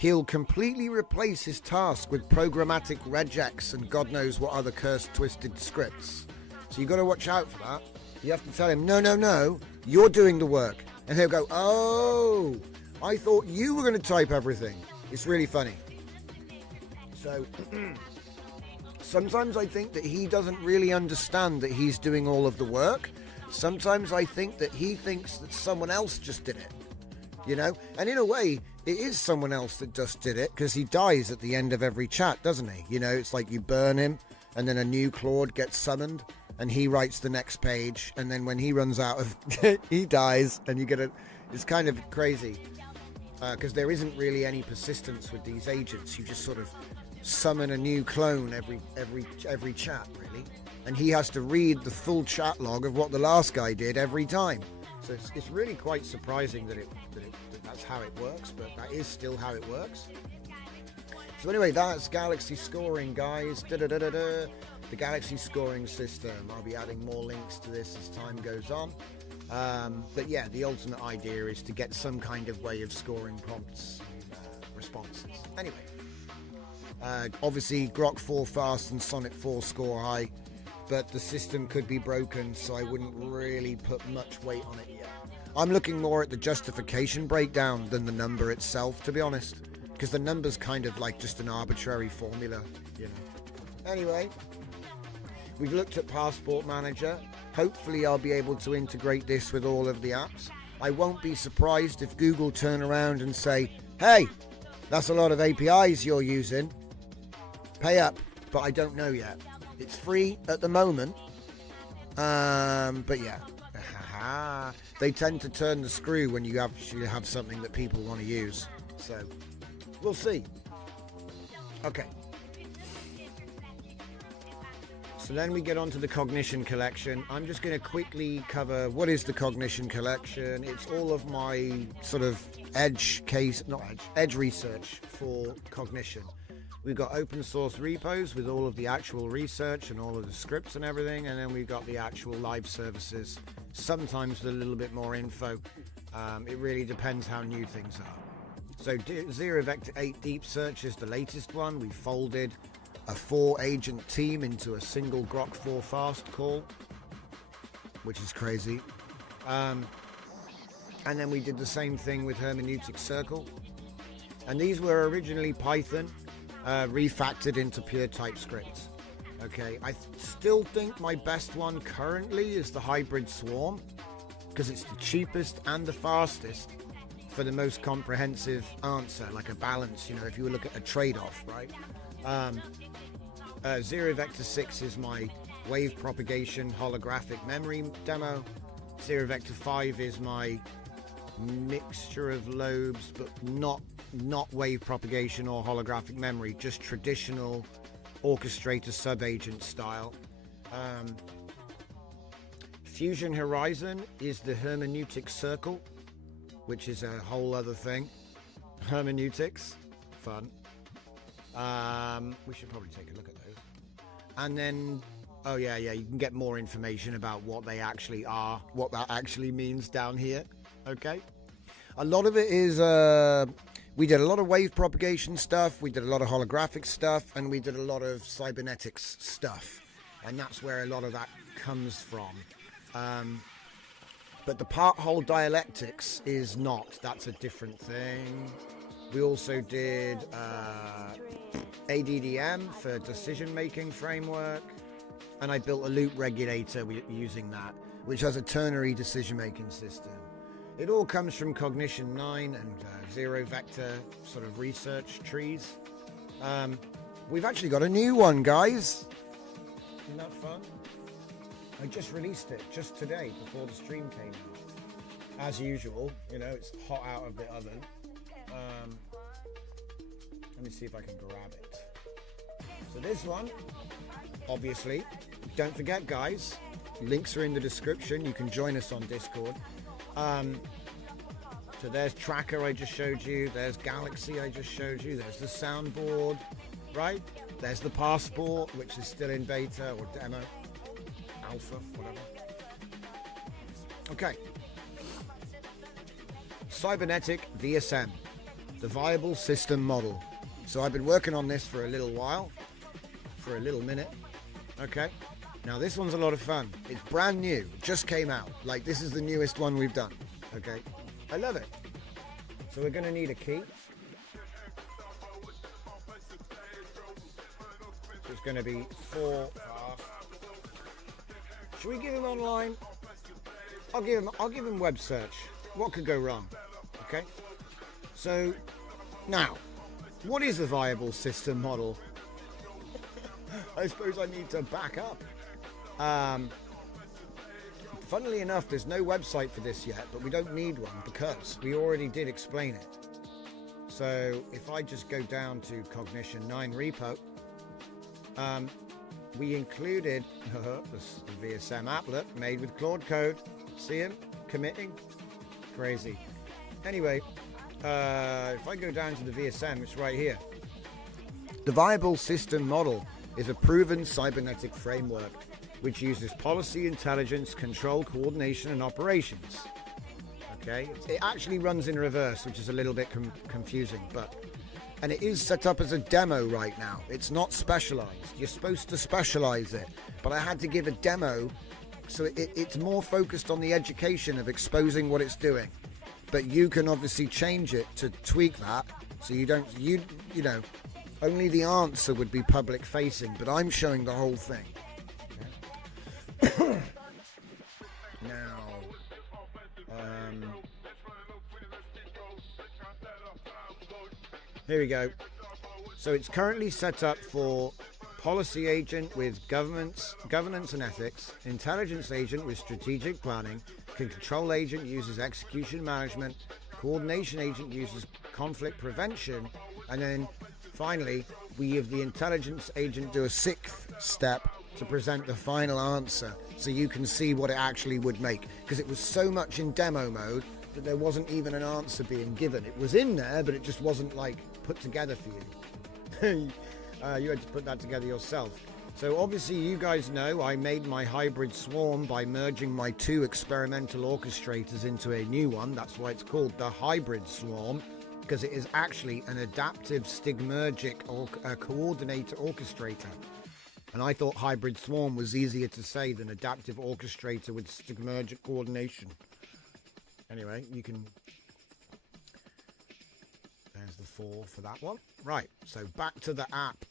He'll completely replace his task with programmatic regex and God knows what other cursed, twisted scripts. So you got to watch out for that. You have to tell him, no, you're doing the work. And he'll go, oh, I thought you were going to type everything. It's really funny. So sometimes I think that he doesn't really understand that he's doing all of the work. Sometimes I think that he thinks that someone else just did it, you know? And in a way, it is someone else that just did it, because he dies at the end of every chat, doesn't he? You know, it's like you burn him, and then a new Claude gets summoned, and he writes the next page, and then when he runs out of... he dies, and you get a... It's kind of crazy, because there isn't really any persistence with these agents. You just sort of summon a new clone every chat, really. And he has to read the full chat log of what the last guy did every time. So it's really quite surprising that that's how it works, but that is still how it works. So anyway, that's Galaxy scoring, guys. The Galaxy scoring system. I'll be adding more links to this as time goes on. But yeah, the ultimate idea is to get some kind of way of scoring prompts and responses. Anyway, obviously Grok 4 fast and Sonnet 4 score high, but the system could be broken, so I wouldn't really put much weight on it yet. I'm looking more at the justification breakdown than the number itself, to be honest, because the number's kind of like just an arbitrary formula, you know. Anyway, we've looked at Passport Manager. Hopefully I'll be able to integrate this with all of the apps. I won't be surprised if Google turn around and say, hey, that's a lot of APIs you're using. Pay up, but I don't know yet. It's free at the moment. But yeah. They tend to turn the screw when you actually have something that people want to use. So, we'll see. Okay. So then we get on to the Cognition Collection. I'm just going to quickly cover what is the Cognition Collection. It's all of my sort of edge research for Cognition. We've got open source repos with all of the actual research and all of the scripts and everything, and then we've got the actual live services, sometimes with a little bit more info. It really depends how new things are. So Zero Vector 8 Deep Search is the latest one. We folded a 4-agent team into a single Grok 4 fast call, which is crazy. And then we did the same thing with Hermeneutic Circle. And these were originally Python, refactored into pure TypeScript. Okay, I still think my best one currently is the Hybrid Swarm, because it's the cheapest and the fastest for the most comprehensive answer, like a balance, you know, if you look at a trade-off, right? Zero Vector 6 is my wave propagation holographic memory demo. Zero Vector 5 is my mixture of lobes, but not wave propagation or holographic memory, just traditional orchestrator subagent style. Fusion Horizon is the Hermeneutic Circle, which is a whole other thing. Hermeneutics, fun. We should probably take a look at those. And then, oh yeah, you can get more information about what they actually are, what that actually means down here. Okay. A lot of it is, we did a lot of wave propagation stuff, we did a lot of holographic stuff, and we did a lot of cybernetics stuff. And that's where a lot of that comes from. But the part-hole dialectics is not. That's a different thing. We also did ADDM for decision-making framework. And I built a loop regulator using that, which has a ternary decision-making system. It all comes from Cognition 9 and Zero Vector sort of research trees. We've actually got a new one, guys. Isn't that fun? I just released it just today before the stream came out. As usual, you know, it's hot out of the oven. Let me see if I can grab it. So this one, obviously, don't forget, guys, links are in the description. You can join us on Discord. So there's Tracker I just showed you, there's Galaxy I just showed you, there's the soundboard, right? There's the Passport, which is still in beta or demo, alpha, whatever. Okay. Cybernetic VSM, the viable system model. So I've been working on this for a little while, for a little minute. Okay. Now this one's a lot of fun. It's brand new, just came out. Like, this is the newest one we've done. Okay, I love it. So we're gonna need a key. So it's gonna be 4 fast. Should we give him online? I'll give him web search. What could go wrong? Okay. So now, what is a viable system model? I suppose I need to back up. Funnily enough, there's no website for this yet, but we don't need one because we already did explain it. So if I just go down to Cognition 9 repo, we included the VSM applet made with Claude Code. See him? committing. Crazy. Anyway, if I go down to the VSM, it's right here. The viable system model is a proven cybernetic framework which uses policy, intelligence, control, coordination, and operations. Okay, it actually runs in reverse, which is a little bit confusing, and it is set up as a demo right now. It's not specialized. You're supposed to specialize it, but I had to give a demo, so it's more focused on the education of exposing what it's doing. But you can obviously change it to tweak that, so you don't, you know, only the answer would be public facing, but I'm showing the whole thing. Now, here we go. So it's currently set up for policy agent with governance and ethics, intelligence agent with strategic planning, control agent uses execution management, coordination agent uses conflict prevention, and then finally we have the intelligence agent do a sixth step to present the final answer, so you can see what it actually would make, because it was so much in demo mode that there wasn't even an answer being given. It was in there, but it just wasn't like put together for you. You had to put that together yourself. So obviously you guys know I made my hybrid swarm by merging my 2 experimental orchestrators into a new one. That's why it's called the hybrid swarm, because it is actually an adaptive stigmergic coordinator orchestrator. And I thought hybrid swarm was easier to say than adaptive orchestrator with stigmergic coordination. Anyway, you can... There's the 4 for that one. Right, so back to the app.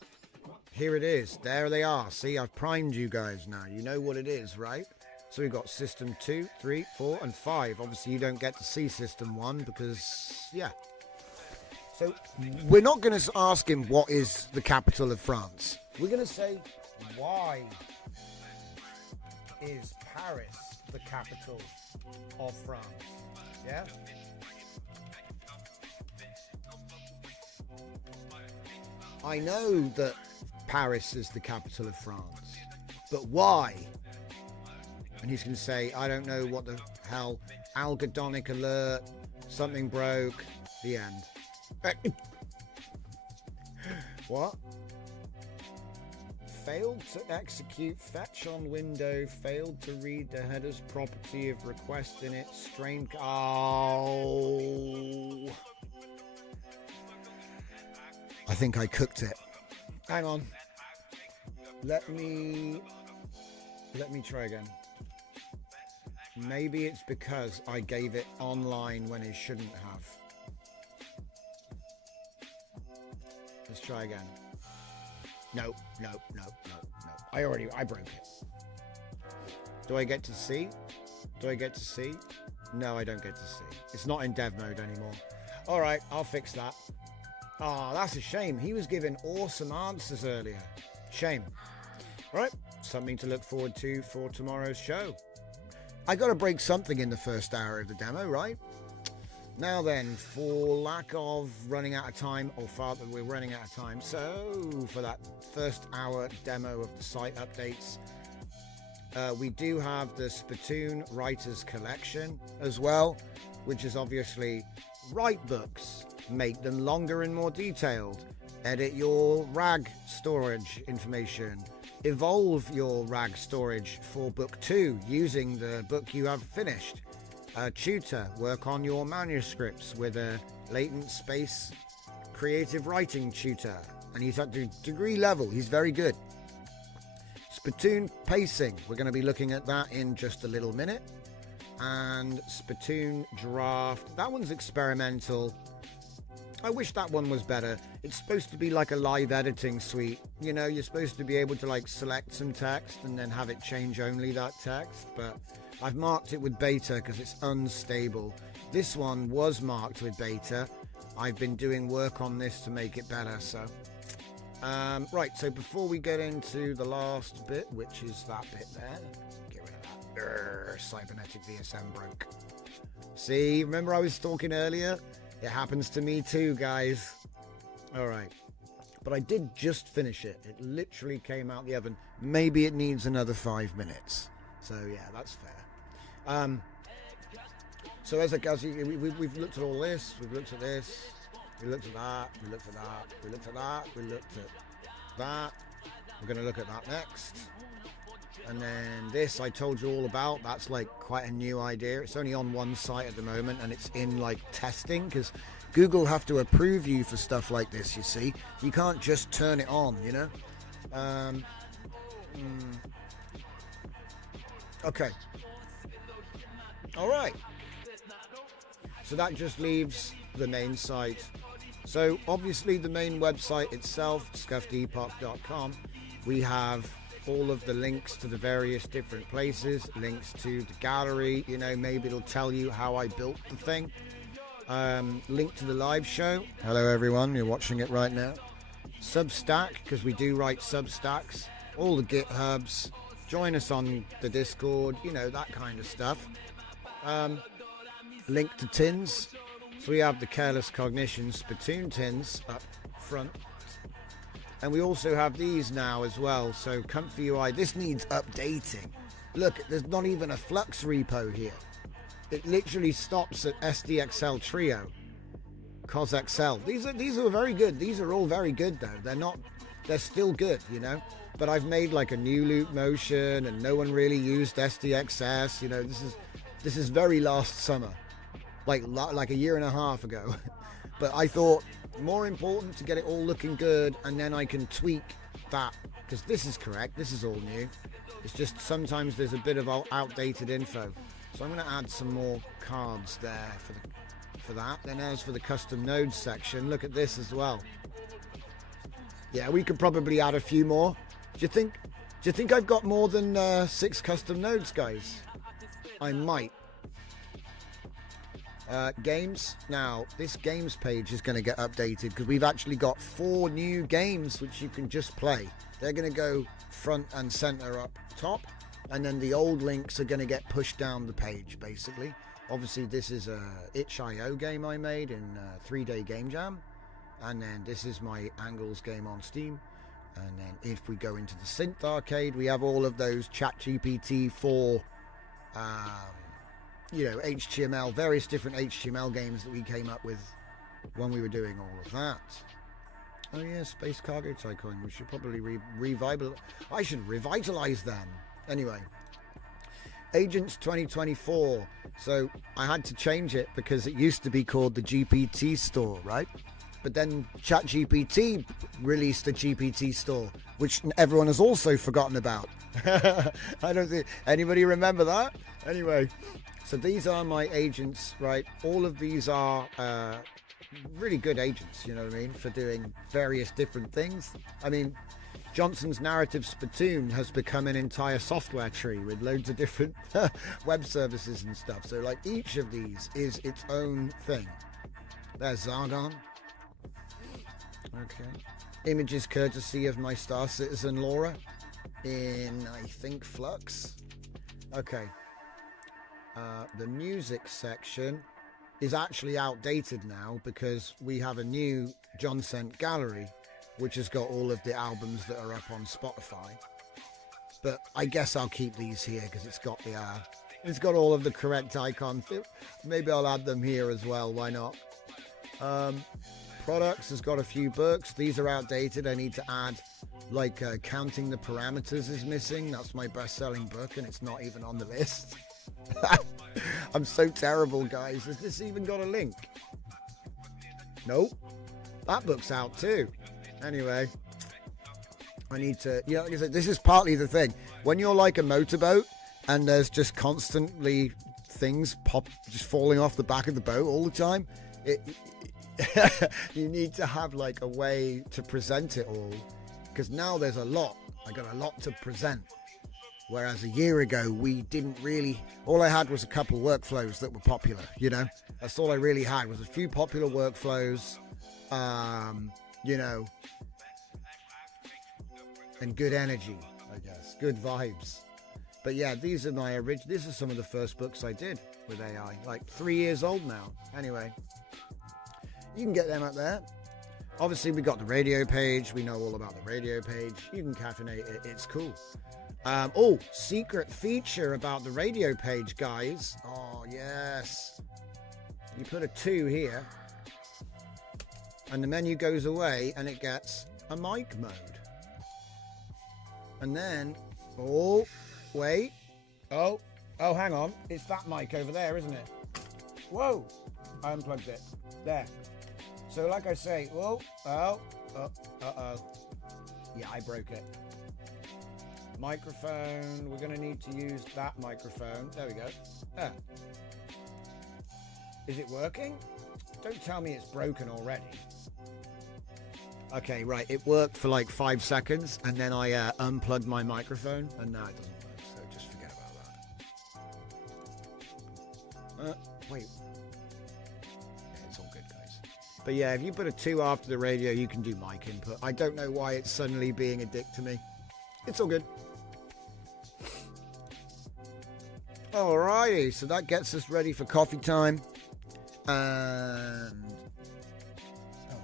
Here it is. There they are. See, I've primed you guys now. You know what it is, right? So we've got system 2, 3, 4, and 5. Obviously, you don't get to see system 1 because, yeah. So we're not going to ask him what is the capital of France. We're going to say, why is Paris the capital of France? Yeah? I know that Paris is the capital of France, but why? And he's going to say, I don't know what the hell, algedonic alert, something broke, the end. What? Failed to execute fetch on window, failed to read the header's property of request in it, strained... Oh... I think I cooked it. Hang on. Let me try again. Maybe it's because I gave it online when it shouldn't have. Let's try again. No. I broke it. Do I get to see? No, I don't get to see. It's not in dev mode anymore. All right, I'll fix that. Oh, that's a shame. He was giving awesome answers earlier. Shame. Right, something to look forward to for tomorrow's show. I got to break something in the first hour of the demo, right? Now then, for lack of running out of time, or father, we're running out of time. So for that first hour demo of the site updates, we do have the Spittoon Writers Collection as well, which is obviously write books, make them longer and more detailed, edit your RAG storage information, evolve your RAG storage for book 2 using the book you have finished, tutor, work on your manuscripts with a latent space creative writing tutor, and he's at the degree level. He's very good. Spittoon pacing, we're going to be looking at that in just a little minute. And Spittoon draft, that one's experimental. I wish that one was better. It's supposed to be like a live editing suite. You know, you're supposed to be able to like select some text and then have it change only that text, but I've marked it with beta because it's unstable. This one was marked with beta. I've been doing work on this to make it better, so right, so before we get into the last bit, which is that bit there, get rid of that. Cybernetic VSM broke. See, remember I was talking earlier? It happens to me too, guys. All right, but I did just finish it. It literally came out the oven. Maybe it needs another 5 minutes. So yeah, that's fair. So we've looked at all this, we've looked at this, we looked at that, we looked at that, we looked at that, we looked at that. We're going to look at that next. And then this I told you all about. That's like quite a new idea. It's only on one site at the moment, and it's in like testing, because Google have to approve you for stuff like this, you see. You can't just turn it on, you know. Okay. All right. So that just leaves the main site. So obviously the main website itself, scuffedepoch.com, we have all of the links to the various different places, links to the gallery, you know, maybe it'll tell you how I built the thing. Link to the live show. Hello everyone, you're watching it right now. Substack, because we do write Substacks. All the GitHubs. Join us on the Discord, you know, that kind of stuff. Link to tins. So we have the Careless Cognition Spittoon tins up front. And we also have these now as well. So Comfy UI, this needs updating. Look, there's not even a Flux repo here. It literally stops at SDXL Trio, CosXL. These are very good. These are all very good though. They're still good, you know. But I've made like a new loop motion, and no one really used SDXS. You know, this is very last summer, like a year and a half ago. But I thought more important to get it all looking good, and then I can tweak that, because this is correct. This is all new. It's just sometimes there's a bit of outdated info. So I'm going to add some more cards there for that. Then as for the custom nodes section, look at this as well. Yeah, we could probably add a few more. Do you think I've got more than 6 custom nodes, guys? I might. Games. Now, this games page is going to get updated, because we've actually got 4 new games which you can just play. They're going to go front and center up top, and then the old links are going to get pushed down the page, basically. Obviously, this is a itch.io game I made in 3-day game jam. And then this is my Angles game on Steam. And then if we go into the Synth Arcade, we have all of those ChatGPT 4, you know, HTML, various different HTML games that we came up with when we were doing all of that. Oh yeah, Space Cargo Tycoon. We should probably I should revitalize them. Anyway, Agents 2024. So I had to change it because it used to be called the GPT Store, right? But then ChatGPT released the GPT Store, which everyone has also forgotten about. I don't think anybody remember that. Anyway, so these are my agents, right? All of these are really good agents, you know what I mean, for doing various different things. I mean, Johnson's Narrative Spittoon has become an entire software tree with loads of different web services and stuff. So like each of these is its own thing. There's Zargon. Okay. Images courtesy of my Star Citizen Laura in, I think, Flux. Okay. The music section is actually outdated now because we have a new John Sent gallery which has got all of the albums that are up on Spotify. But I guess I'll keep these here because it's got all of the correct icons. Maybe I'll add them here as well. Why not? Products has got a few books. These are outdated. I need to add, like, Counting the Parameters is missing. That's my best-selling book, and it's not even on the list. I'm so terrible, guys. Has this even got a link? Nope. That book's out too. Anyway, I need to, you know, like I said, this is partly the thing. When you're like a motorboat and there's just constantly things just falling off the back of the boat all the time, you need to have like a way to present it all, because now there's I got a lot to present, whereas a year ago we didn't really. All I had was a couple of workflows that were popular, you know. That's all I really had, was a few popular workflows, you know, and good energy, I guess, good vibes. But yeah, these are some of the first books I did with AI, like 3 years old now. Anyway, you can get them up there. Obviously, we got the radio page. We know all about the radio page. You can caffeinate it. It's cool. Oh, secret feature about the radio page, guys. Oh, yes. You put a 2 here, and the menu goes away, and it gets a mic mode. And then, oh, wait. Oh, hang on. It's that mic over there, isn't it? Whoa. I unplugged it. There. So like I say, whoa, uh-oh. Yeah, I broke it. Microphone. We're going to need to use that microphone. There we go. There. Is it working? Don't tell me it's broken already. Okay, right. It worked for like 5 seconds, and then I unplugged my microphone, and now it doesn't work. So just forget about that. Wait. Yeah, it's all good, guys. But yeah, if you put a 2 after the radio, you can do mic input. I don't know why it's suddenly being a dick to me. It's all good. Alrighty, so that gets us ready for coffee time. And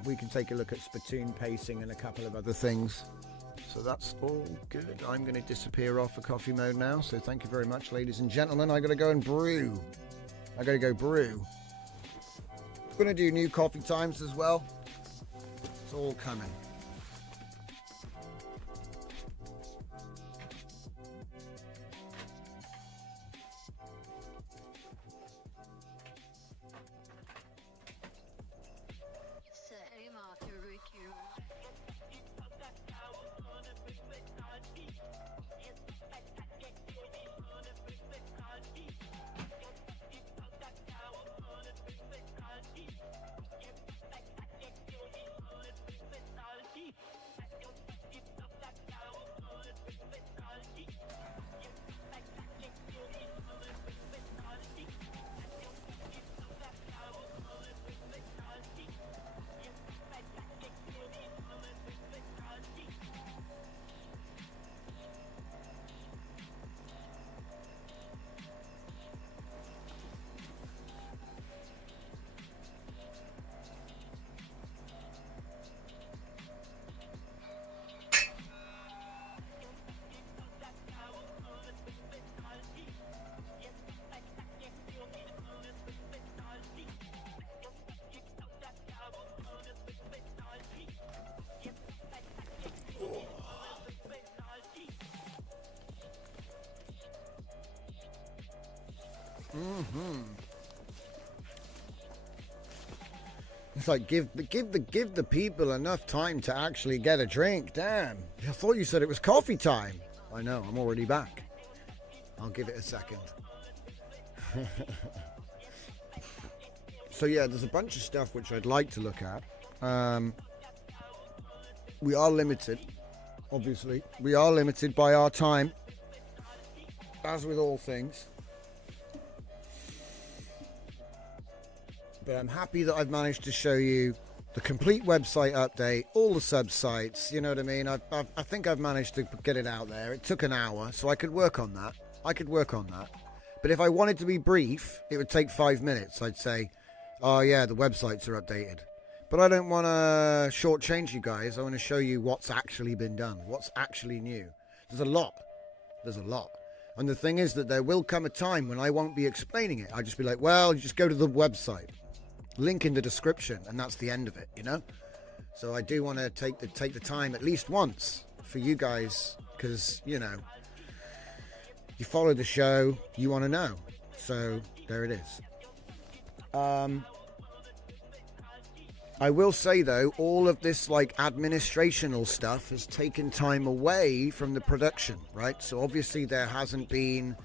we can take a look at spittoon pacing and a couple of other things. So that's all good. I'm going to disappear off of coffee mode now. So thank you very much, ladies and gentlemen. I got to go and brew. I got to go brew. I'm going to do new coffee times as well. It's all coming. It's like give the people enough time to actually get a drink. Damn, I thought you said it was coffee time. I know, I'm already back. I'll give it a second. So yeah, there's a bunch of stuff which I'd like to look at. We are limited, obviously. We are limited by our time, as with all things. But I'm happy that I've managed to show you the complete website update, all the sub-sites, you know what I mean? I think I've managed to get it out there. It took an hour, so I could work on that. But if I wanted to be brief, it would take 5 minutes. I'd say, oh yeah, the websites are updated. But I don't want to shortchange you guys. I want to show you what's actually been done, what's actually new. There's a lot. And the thing is that there will come a time when I won't be explaining it. I'll just be like, well, you just go to the website. Link in the description, and that's the end of it, you know? So I do want to take the time at least once for you guys, because, you know, you follow the show, you want to know. So there it is. I will say, though, all of this, like, administrational stuff has taken time away from the production, right? So obviously there hasn't been,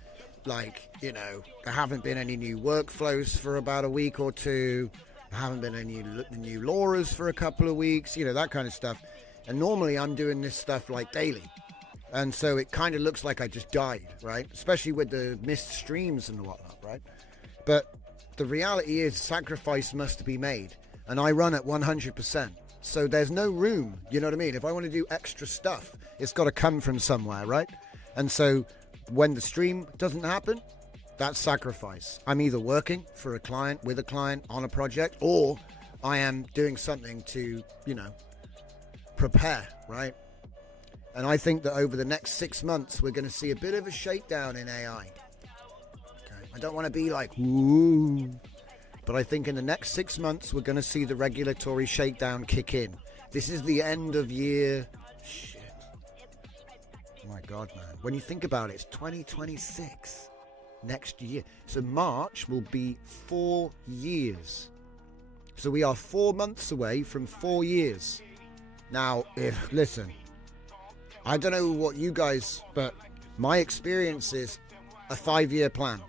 like, you know, there haven't been any new workflows for about a week or two. There haven't been any new LoRa's for a couple of weeks, you know, that kind of stuff. And normally I'm doing this stuff, like, daily. And so it kind of looks like I just died, right? Especially with the missed streams and whatnot, right? But the reality is sacrifice must be made. And I run at 100%. So there's no room, you know what I mean? If I want to do extra stuff, it's got to come from somewhere, right? And so when the stream doesn't happen, that's sacrifice. I'm either working for a client, with a client, on a project, or I am doing something to, you know, prepare, right? And I think that over the next 6 months, we're going to see a bit of a shakedown in AI. Okay. I don't want to be like, ooh, but I think in the next 6 months, we're going to see the regulatory shakedown kick in. This is the end of year. Shit. Oh my God, man. When you think about it, it's 2026 next year. So March will be 4 years. So we are 4 months away from 4 years. Now, listen, I don't know what you guys, but my experience is a 5-year plan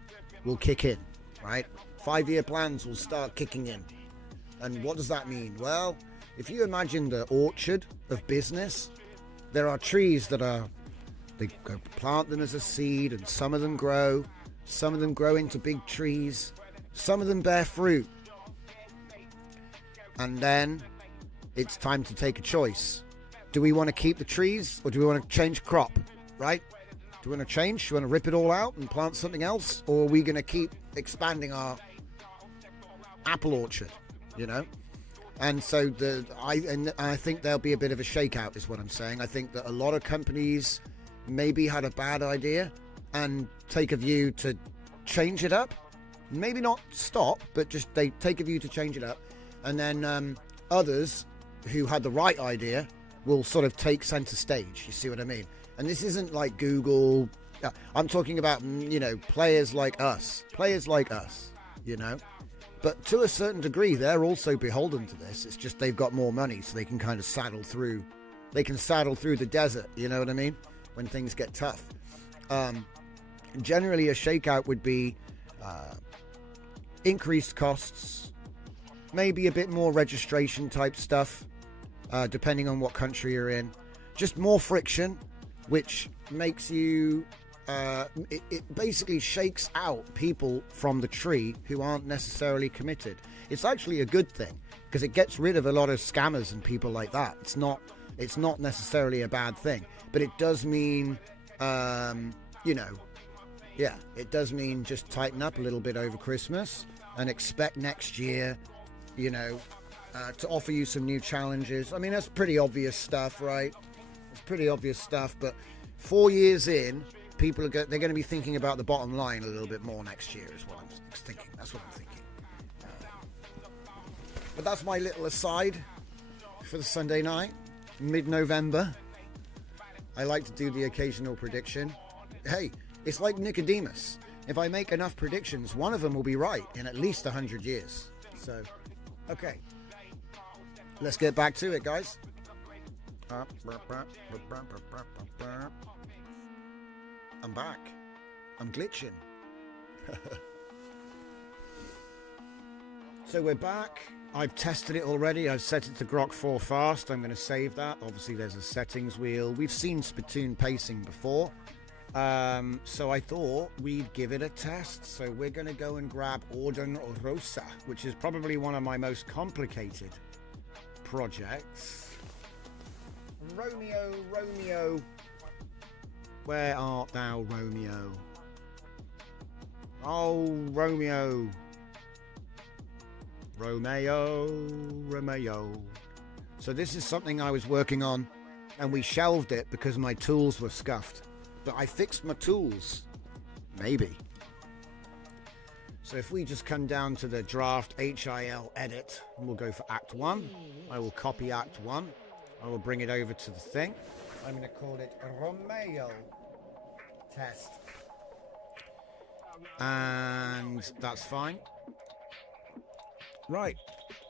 will kick in, right? 5-year plans will start kicking in. And what does that mean? Well, if you imagine the orchard of business, there are trees that they go plant them as a seed, and some of them grow into big trees, some of them bear fruit. And then it's time to take a choice. Do we want to keep the trees, or do we want to change crop, right? Do we want to change? Do we want to rip it all out and plant something else? Or are we going to keep expanding our apple orchard, you know? And so I think there'll be a bit of a shakeout is what I'm saying. I think that a lot of companies maybe had a bad idea and take a view to change it up. Maybe not stop, but just they take a view to change it up. And then others who had the right idea will sort of take center stage. You see what I mean? And this isn't like Google. I'm talking about, you know, players like us, you know. But to a certain degree, they're also beholden to this. It's just they've got more money, so they can kind of saddle through. They can saddle through the desert, you know what I mean? When things get tough. Generally, a shakeout would be increased costs, maybe a bit more registration type stuff, depending on what country you're in. Just more friction, which makes you... it basically shakes out people from the tree who aren't necessarily committed. It's actually a good thing, because it gets rid of a lot of scammers and people like that. It's not necessarily a bad thing, but it does mean, you know, yeah, it does mean just tighten up a little bit over Christmas and expect next year, you know, to offer you some new challenges. I mean, that's pretty obvious stuff, right? It's pretty obvious stuff, but 4 years in, people they're going to be thinking about the bottom line a little bit more next year is what I'm thinking. That's what I'm thinking. But that's my little aside for the Sunday night, mid-November. I like to do the occasional prediction. Hey, it's like Nicodemus. If I make enough predictions, one of them will be right in at least 100 years. So, okay. Let's get back to it, guys. I'm back. I'm glitching. So we're back. I've tested it already. I've set it to Grok 4 fast. I'm going to save that. Obviously, there's a settings wheel. We've seen spittoon pacing before. So I thought we'd give it a test. So we're going to go and grab Orden Rosa, which is probably one of my most complicated projects. Romeo, Romeo. Where art thou, Romeo? Oh, Romeo. Romeo, Romeo. So this is something I was working on, and we shelved it because my tools were scuffed. But I fixed my tools. Maybe. So if we just come down to the draft HIL edit, and we'll go for Act 1. I will copy Act 1. I will bring it over to the thing. I'm going to call it Romeo test. And that's fine. Right.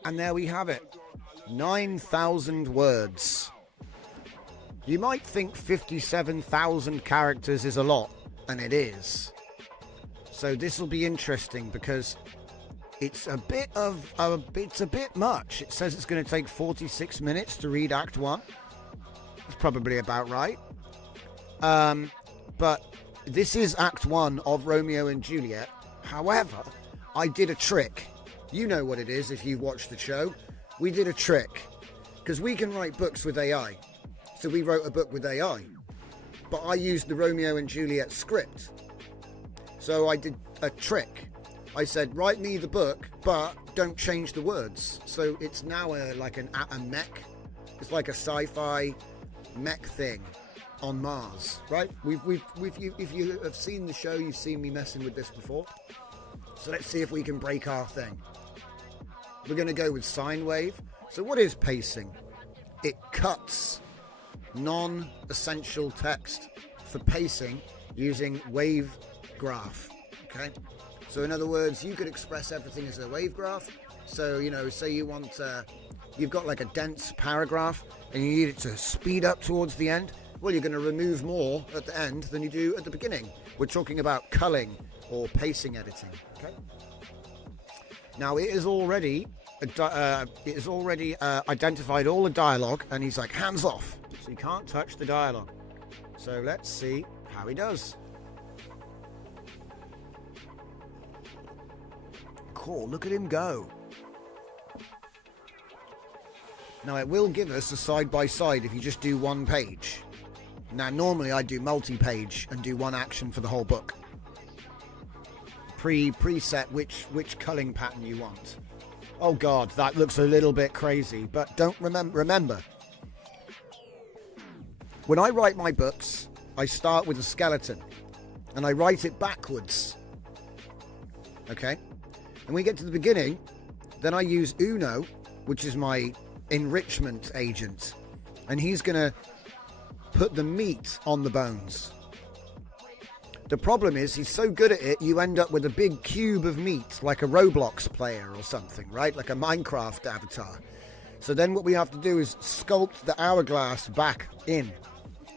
And there we have it. 9,000 words. You might think 57,000 characters is a lot, and it is. So this will be interesting because it's a bit much. It says it's going to take 46 minutes to read Act 1. That's probably about right. But this is Act 1 of Romeo and Juliet. However, I did a trick. You know what it is if you've watched the show. We did a trick. Because we can write books with AI. So we wrote a book with AI. But I used the Romeo and Juliet script. So I did a trick. I said, write me the book, but don't change the words. So it's now like a mech. It's like a sci-fi mech thing. on Mars, right? If you have seen the show, you've seen me messing with this before. So let's see if we can break our thing. We're going to go with sine wave. So what is pacing? It cuts non-essential text for pacing using wave graph. Okay. So in other words, you could express everything as a wave graph. So, you know, say you want, you've got like a dense paragraph and you need it to speed up towards the end. Well, you're going to remove more at the end than you do at the beginning. We're talking about culling or pacing editing. Okay. Now it is already identified all the dialogue, and he's like, hands off. So you can't touch the dialogue. So let's see how he does. Cool, look at him go. Now it will give us a side-by-side if you just do one page. Now normally I do multi-page and do one action for the whole book. Preset which culling pattern you want. Oh god, that looks a little bit crazy, but don't remember. When I write my books, I start with a skeleton and I write it backwards. Okay? And we get to the beginning, then I use Uno, which is my enrichment agent, and he's going to put the meat on the bones. The problem is he's so good at it, you end up with a big cube of meat, like a Roblox player or something, right? Like a Minecraft avatar. So then what we have to do is sculpt the hourglass back in.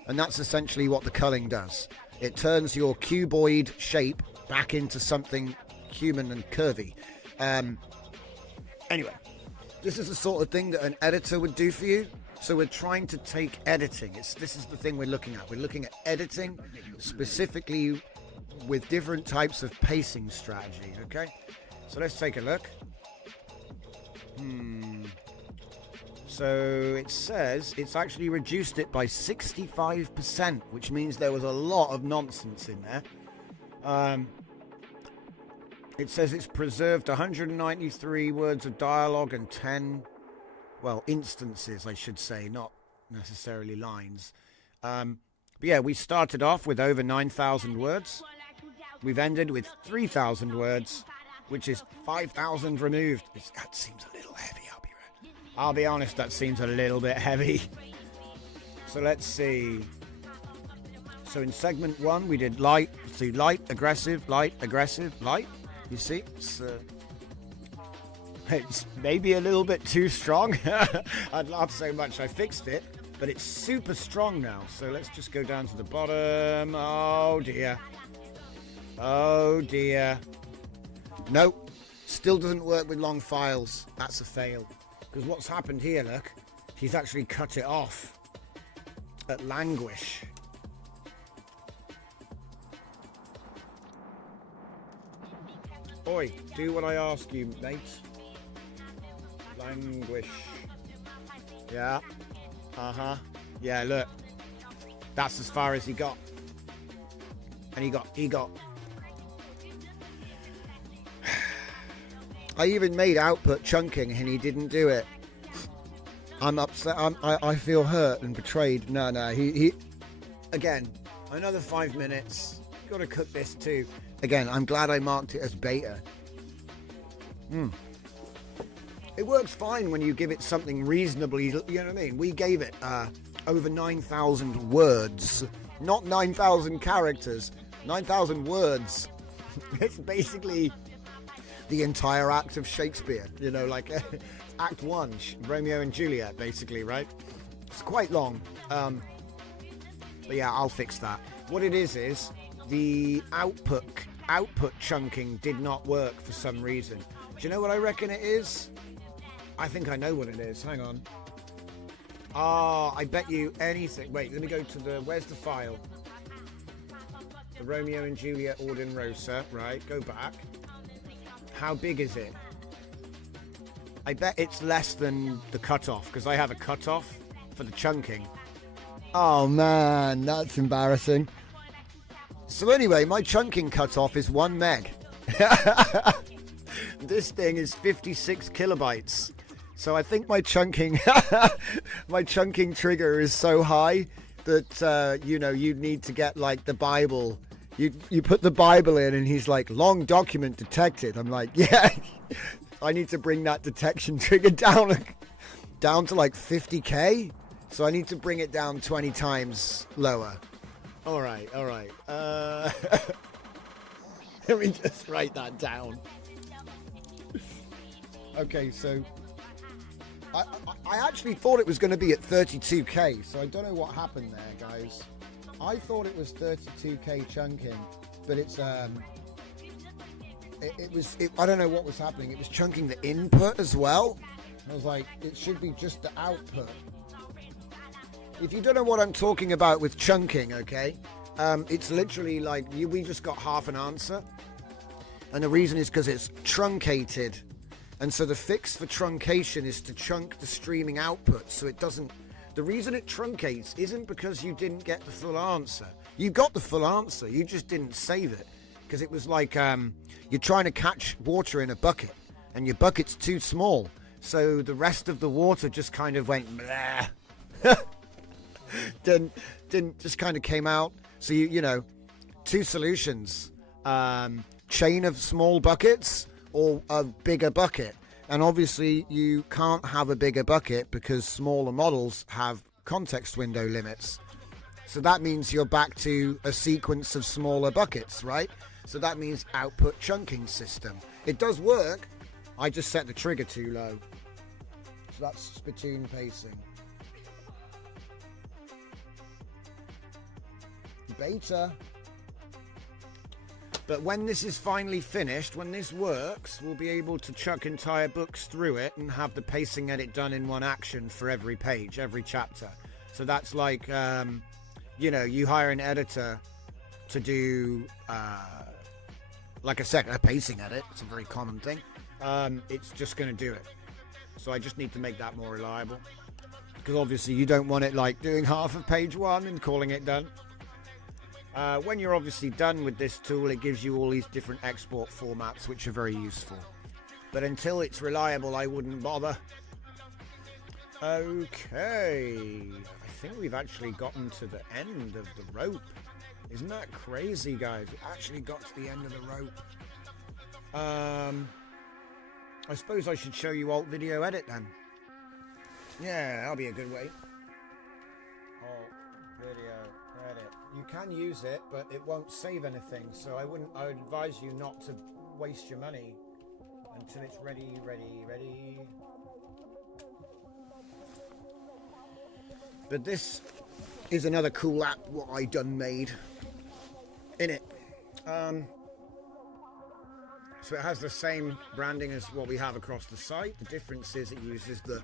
And that's essentially what the culling does. It turns your cuboid shape back into something human and curvy. Anyway, this is the sort of thing that an editor would do for you. So we're trying to take editing. This is the thing we're looking at. We're looking at editing specifically with different types of pacing strategy. Okay, so let's take a look. So it says it's actually reduced it by 65%, which means there was a lot of nonsense in there. It says it's preserved 193 words of dialogue and 10, well, instances, I should say, not necessarily lines. But yeah, we started off with over 9,000 words. We've ended with 3,000 words, which is 5,000 removed. That seems a little heavy, I'll be honest, that seems a little bit heavy. So let's see. So in segment 1, we did light, see, light, aggressive, light. You see, it's maybe a little bit too strong. I'd laugh so much I fixed it, but it's super strong now. So let's just go down to the bottom. Oh dear. Oh dear. Nope, still doesn't work with long files. That's a fail. Because what's happened here, look, he's actually cut it off at languish. Oi, do what I ask you, mate. Languish. Yeah. Yeah, look. That's as far as he got. And he got. I even made output chunking and he didn't do it. I'm upset. I feel hurt and betrayed. No, he again, another 5 minutes. Got to cook this too. Again, I'm glad I marked it as beta. It works fine when you give it something reasonably, you know what I mean? We gave it over 9,000 words, not 9,000 characters, 9,000 words. It's basically the entire act of Shakespeare, you know, like Act 1, Romeo and Juliet, basically, right? It's quite long. But yeah, I'll fix that. What it is the output chunking did not work for some reason. Do you know what I reckon it is? I think I know what it is. Hang on. I bet you anything. Wait, let me go to where's the file? The Romeo and Juliet Auden Rosa, right? Go back. How big is it? I bet it's less than the cutoff, because I have a cutoff for the chunking. Oh man, that's embarrassing. So anyway, my chunking cutoff is 1 meg. This thing is 56 kilobytes. So I think my chunking trigger is so high, that you know, you need to get like the Bible. You put the Bible in, and he's like, long document detected. I'm like, yeah, I need to bring that detection trigger down to like 50k. So I need to bring it down 20 times lower. All right. Let me just write that down. Okay, so I actually thought it was going to be at 32k, so I don't know what happened there, guys. I thought it was 32k chunking, but it's I don't know what was happening. It was chunking the input as well. I was like, it should be just the output. If you don't know what I'm talking about with chunking, okay, it's literally like we just got half an answer, and the reason is because it's truncated. And so the fix for truncation is to chunk the streaming output so it doesn't... The reason it truncates isn't because you didn't get the full answer. You got the full answer, you just didn't save it. Because it was like you're trying to catch water in a bucket, and your bucket's too small. So the rest of the water just kind of went... didn't just kind of came out. So, you know, two solutions. Chain of small buckets, or a bigger bucket. And obviously you can't have a bigger bucket because smaller models have context window limits. So that means you're back to a sequence of smaller buckets, right? So that means output chunking system. It does work. I just set the trigger too low. So that's spittoon pacing. Beta. But when this is finally finished, when this works, we'll be able to chuck entire books through it and have the pacing edit done in one action for every page, every chapter. So that's like, you know, you hire an editor to do, like a pacing edit. It's a very common thing. It's just going to do it. So I just need to make that more reliable. Because obviously you don't want it like doing half of page one and calling it done. When you're obviously done with this tool, it gives you all these different export formats, which are very useful. But until it's reliable, I wouldn't bother. Okay, I think we've actually gotten to the end of the rope. Isn't that crazy, guys? We actually got to the end of the rope. I suppose I should show you alt video edit then. Yeah, that'll be a good way. Alt video edit. You can use it, but it won't save anything. So I would advise you not to waste your money until it's ready. But this is another cool app what I done made in it. So it has the same branding as what we have across the site. The difference is it uses the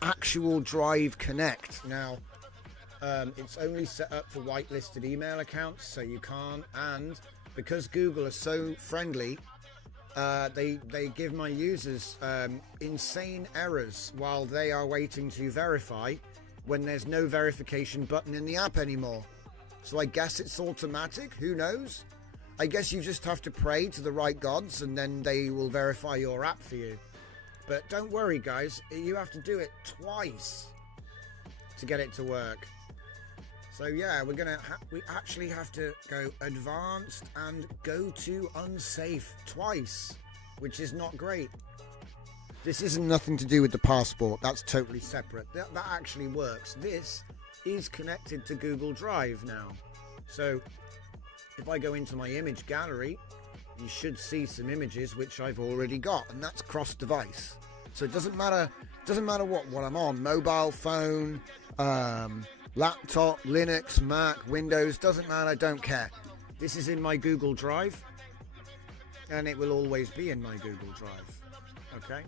actual Drive Connect. Now, it's only set up for whitelisted email accounts, so you can't. And because Google are so friendly, they give my users insane errors while they are waiting to verify when there's no verification button in the app anymore. So I guess it's automatic. Who knows? I guess you just have to pray to the right gods and then they will verify your app for you. But don't worry, guys. You have to do it twice to get it to work. So yeah, we actually have to go advanced and go to unsafe twice, which is not great. This isn't nothing to do with the passport. That's totally separate. That actually works. This is connected to Google Drive now. So if I go into my image gallery, you should see some images which I've already got, and that's cross device. So it doesn't matter what I'm on, mobile phone, laptop, Linux, Mac, Windows, doesn't matter, don't care. This is in my Google Drive, and it will always be in my Google Drive. Okay.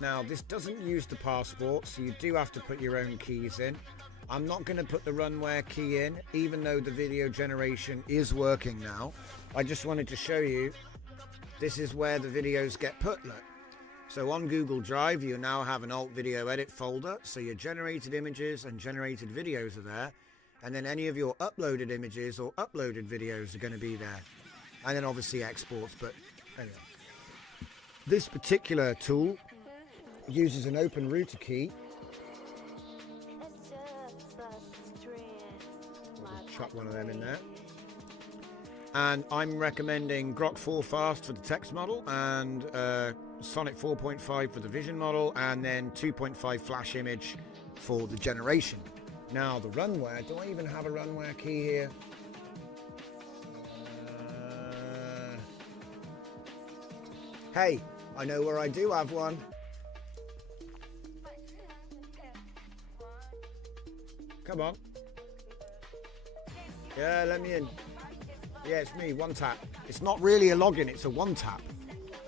Now this doesn't use the passport, so you do have to put your own keys in. I'm not going to put the runware key in, even though the video generation is working now. I just wanted to show you, this is where the videos get put. Look. So on Google Drive, you now have an alt video edit folder. So your generated images and generated videos are there. And then any of your uploaded images or uploaded videos are going to be there. And then obviously exports, but anyway. This particular tool uses an open router key chuck one of them in there. And I'm recommending Grok 4 Fast for the text model, and Sonic 4.5 for the vision model, and then 2.5 flash image for the generation. Now the runware, do I even have a runware key here? Hey, I know where I do have one. Come on. Yeah, let me in. Yeah, it's me, one tap. It's not really a login, it's a one tap.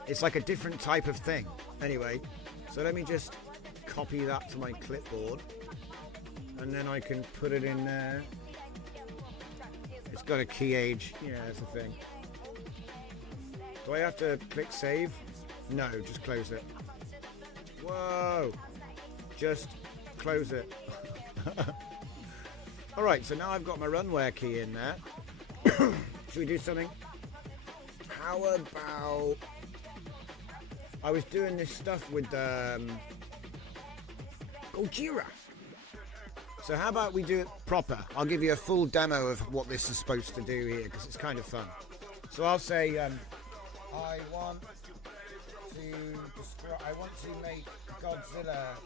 It's like a different type of thing. Anyway, so let me just copy that to my clipboard. And then I can put it in there. It's got a key age. Yeah, that's the thing. Do I have to click save? No, just close it. Whoa. Just close it. Alright, so now I've got my runware key in there. Should we do something? How about... I was doing this stuff with Gojira. So how about we do it proper? I'll give you a full demo of what this is supposed to do here, because it's kind of fun. So I'll say, I want to make Godzilla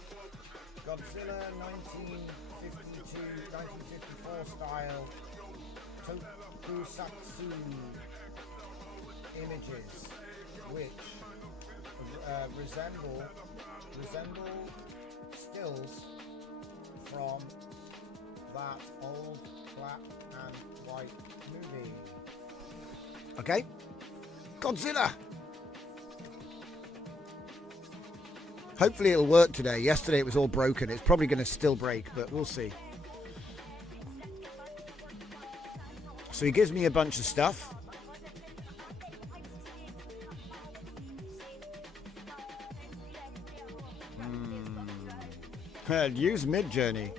1952, 1954 style tokusatsu images, which resemble stills from that old black and white movie. Okay, Godzilla. Hopefully it'll work today. Yesterday it was all broken. It's probably going to still break, but we'll see. So he gives me a bunch of stuff. Use Midjourney.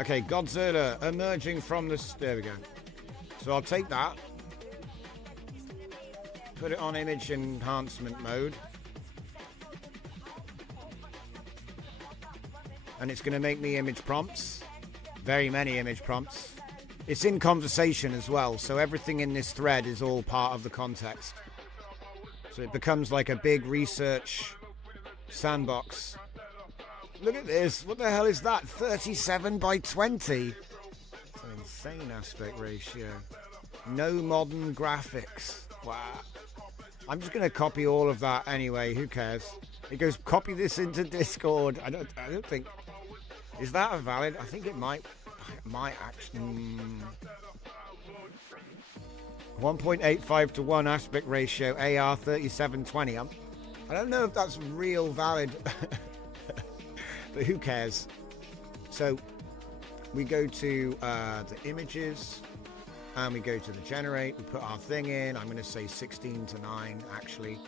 Okay, Godzilla emerging from this. There we go. So I'll take that, put it on image enhancement mode, and it's going to make me image prompts. Very many image prompts. It's in conversation as well, so everything in this thread is all part of the context. So it becomes like a big research sandbox. Look at this. What the hell is that? 37 by 20. It's an insane aspect ratio. No modern graphics. Wow. I'm just going to copy all of that anyway. Who cares? It goes, copy this into Discord. I don't think... Is that a valid? I think it might actually... 1.85 to 1 aspect ratio, AR 3720. I don't know if that's real valid, but who cares? So we go to the images, and we go to the generate. We put our thing in. I'm going to say 16 to 9, actually.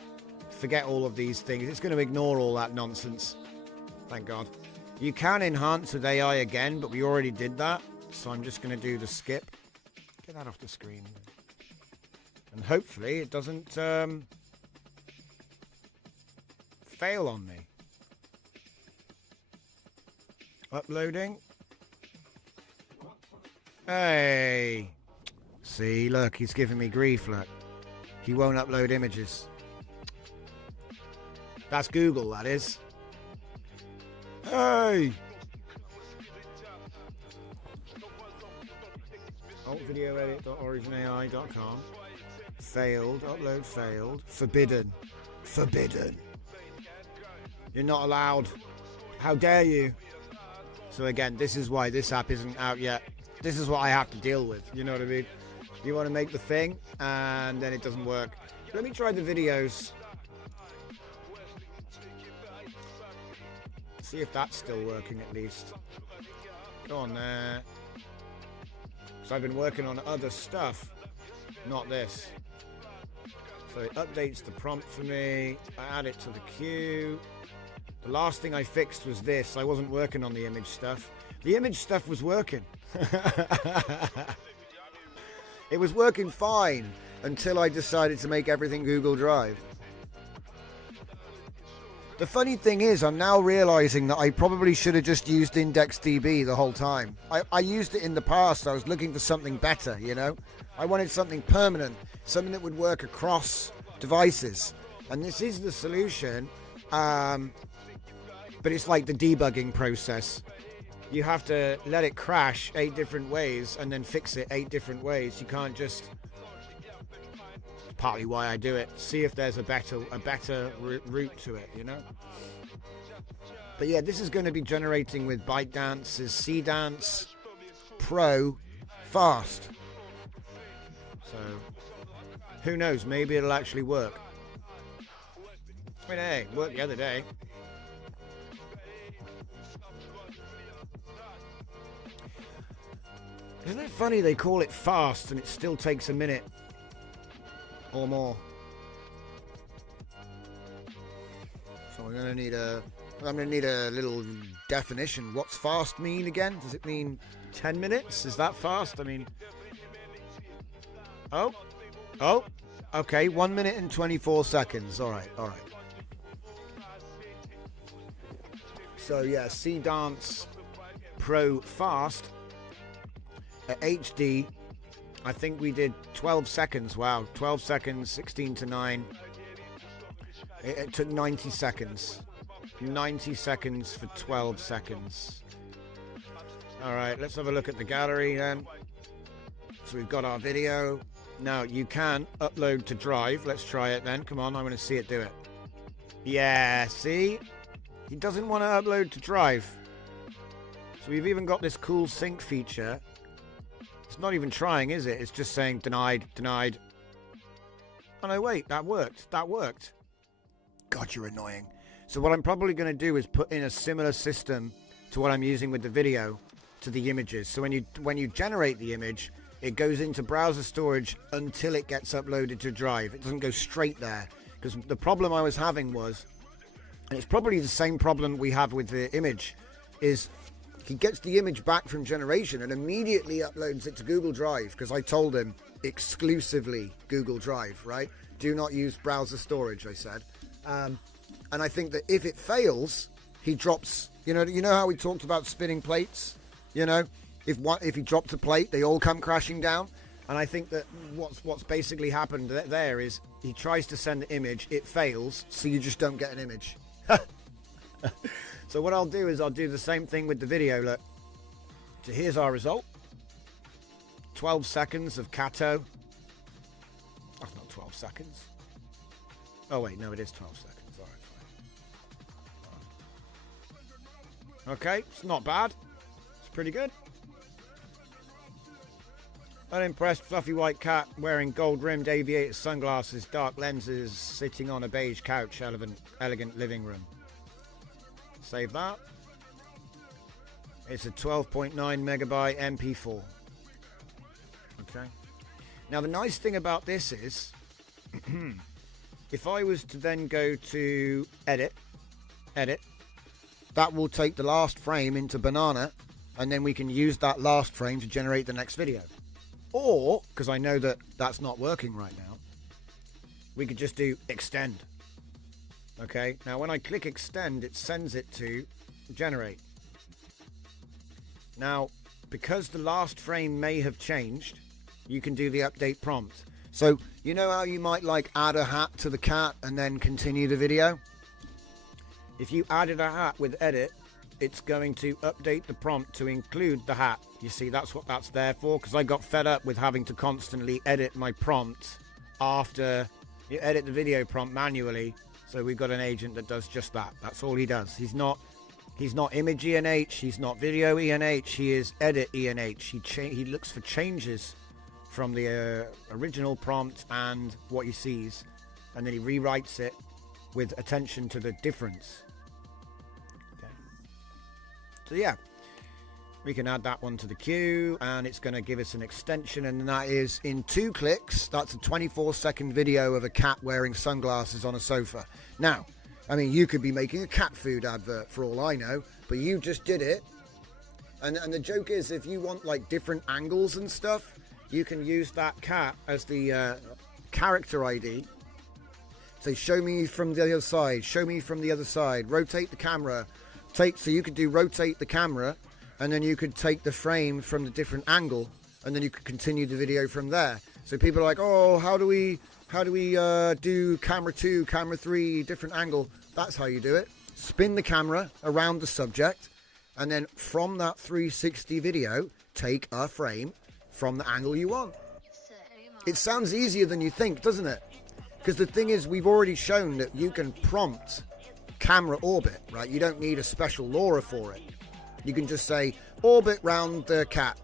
Forget all of these things. It's going to ignore all that nonsense. Thank God. You can enhance with AI again, but we already did that. So I'm just going to do the skip. Get that off the screen. And hopefully it doesn't fail on me. Uploading. Hey. See, look, he's giving me grief, look. He won't upload images. That's Google, that is. Hey! altvideoedit.originai.com. Failed, upload failed. Forbidden. Forbidden. You're not allowed. How dare you? So again, this is why this app isn't out yet. This is what I have to deal with, you know what I mean? You want to make the thing, and then it doesn't work. Let me try the videos. See if that's still working at least. Go on there. So I've been working on other stuff, not this. So it updates the prompt for me. I add it to the queue. The last thing I fixed was this. I wasn't working on the image stuff. The image stuff was working. It was working fine until I decided to make everything Google Drive. The funny thing is, I'm now realizing that I probably should have just used IndexedDB the whole time. I used it in the past. I was looking for something better, you know. I wanted something permanent, something that would work across devices. And this is the solution, but it's like the debugging process. You have to let it crash 8 different ways and then fix it 8 different ways. You can't just... Partly why I do it. See if there's a better route to it, you know. But yeah, this is going to be generating with ByteDance's C-Dance Pro Fast. So who knows? Maybe it'll actually work. I mean, hey, it worked the other day. Isn't it funny they call it fast and it still takes a minute or more? So I'm gonna need a little definition. What's fast mean again? Does it mean 10 minutes? Is that fast? I mean, oh, okay, 1 minute and 24 seconds. All right. So yeah, C-Dance Pro Fast at HD. I think we did 12 seconds. Wow, 12 seconds, 16 to 9. It took 90 seconds. 90 seconds for 12 seconds. All right, let's have a look at the gallery then. So we've got our video. Now you can upload to Drive. Let's try it then. Come on, I want to see it do it. Yeah, see? He doesn't want to upload to Drive. So we've even got this cool sync feature. It's not even trying, is it? It's just saying denied, denied. Oh no, wait, that worked. God, you're annoying. So what I'm probably going to do is put in a similar system to what I'm using with the video to the images. So when you generate the image, it goes into browser storage until it gets uploaded to Drive. It doesn't go straight there. Because the problem I was having was, and it's probably the same problem we have with the image, is he gets the image back from generation and immediately uploads it to Google Drive, because I told him exclusively Google Drive, right? Do not use browser storage, I said. And I think that if it fails, he drops, you know how we talked about spinning plates? You know, if he drops a plate, they all come crashing down. And I think that what's basically happened there is he tries to send the image, it fails, so you just don't get an image. So what I'll do is I'll do the same thing with the video. Look, so here's our result. 12 seconds of Kato. That's not 12 seconds. Oh wait, no, it is 12 seconds. All right, fine. Okay, it's not bad. It's pretty good. Unimpressed fluffy white cat wearing gold-rimmed aviator sunglasses, dark lenses, sitting on a beige couch, elegant living room. Save that. It's a 12.9 megabyte MP4. Okay. Now the nice thing about this is, if I was to then go to edit, that will take the last frame into Banana, and then we can use that last frame to generate the next video. Or, because I know that that's not working right now, we could just do extend. Okay, now when I click extend, it sends it to generate. Now, because the last frame may have changed, you can do the update prompt. So, you know how you might like add a hat to the cat and then continue the video? If you added a hat with edit, it's going to update the prompt to include the hat. You see, that's what that's there for, because I got fed up with having to constantly edit my prompt after you edit the video prompt manually. So we've got an agent that does just that. That's all he does. He's not image ENH, he's not video ENH, he is edit ENH. He looks for changes from the original prompt and what he sees, and then he rewrites it with attention to the difference. Okay. So yeah, we can add that one to the queue, and it's going to give us an extension, and that is in 2 clicks. That's a 24-second video of a cat wearing sunglasses on a sofa. Now, I mean, you could be making a cat food advert for all I know, but you just did it. And the joke is, if you want like different angles and stuff, you can use that cat as the character ID Say, show me from the other side, show me from the other side, rotate the camera. So you could do rotate the camera, and then you could take the frame from the different angle, and then you could continue the video from there. So people are like, oh, how do we do camera 2, camera 3, different angle? That's how you do it. Spin the camera around the subject, and then from that 360 video, take a frame from the angle you want. It sounds easier than you think, doesn't it? Because the thing is, we've already shown that you can prompt camera orbit, right? You don't need a special LoRa for it. You can just say orbit round the cat,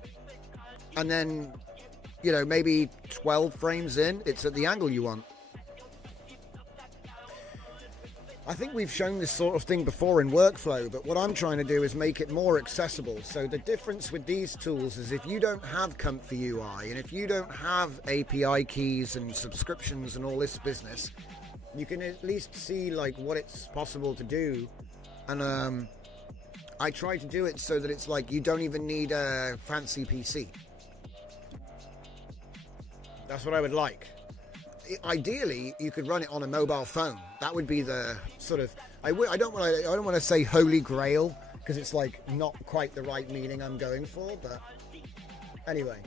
and then, you know, maybe 12 frames in, it's at the angle you want. I think we've shown this sort of thing before in workflow, but what I'm trying to do is make it more accessible. So the difference with these tools is if you don't have Comfy UI, and if you don't have API keys and subscriptions and all this business, you can at least see like what it's possible to do. And I try to do it so that it's like you don't even need a fancy PC. That's what I would like. Ideally, you could run it on a mobile phone. That would be the sort of. I don't want to say holy grail, because it's like not quite the right meaning I'm going for. But anyway,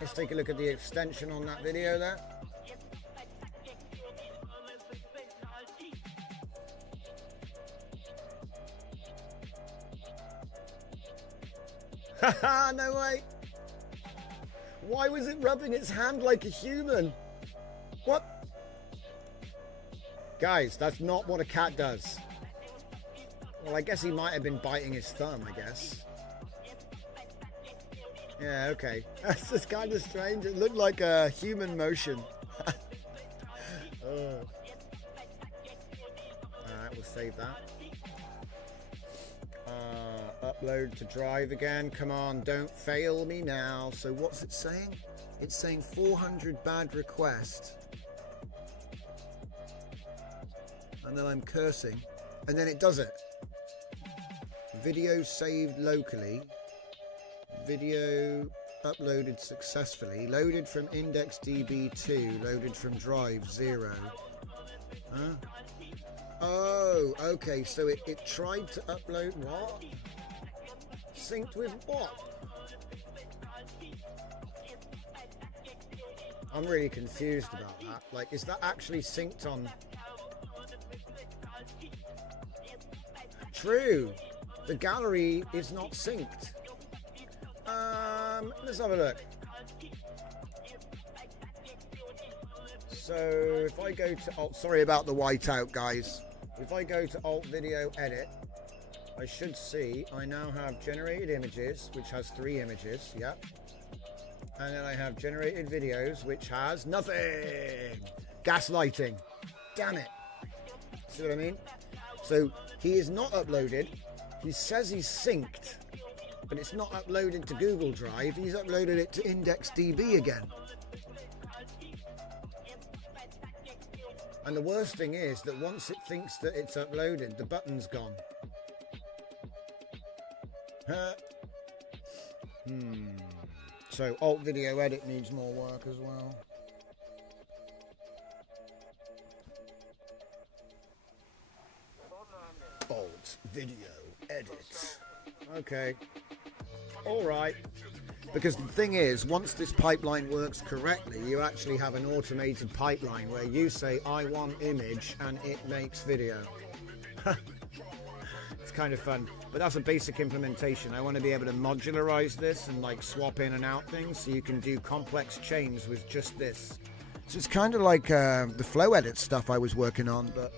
let's take a look at the extension on that video there. Haha, no way. Why was it rubbing its hand like a human? What? Guys, that's not what a cat does. Well, I guess he might have been biting his thumb, I guess. Yeah, okay. That's just kind of strange. It looked like a human motion. Oh. Alright, we'll save that. Upload to drive again. Come on, don't fail me now. So what's it saying? It's saying 400 bad request. And then I'm cursing. And then it does it. Video saved locally. Video uploaded successfully. Loaded from IndexedDB2. Loaded from drive 0. Huh? Oh, okay. So it tried to upload what? Synced with what? I'm really confused about that. Like, is that actually synced on? True. The gallery is not synced. Let's have a look. So if I go to Alt, sorry about the whiteout, guys. If I go to Alt Video Edit, I should see I now have generated images, which has 3 images. Yep. And then I have generated videos, which has nothing. Gaslighting. Damn it. See what I mean? So he is not uploaded. He says he's synced, but it's not uploaded to Google Drive. He's uploaded it to IndexedDB again. And the worst thing is that once it thinks that it's uploaded, the button's gone. So Alt Video Edit needs more work as well. Alt Video Edit. Okay. Alright. Because the thing is, once this pipeline works correctly, you actually have an automated pipeline where you say, I want image, and it makes video. It's kind of fun. But that's a basic implementation. I want to be able to modularize this and like swap in and out things so you can do complex chains with just this. So it's kind of like the flow edit stuff I was working on, but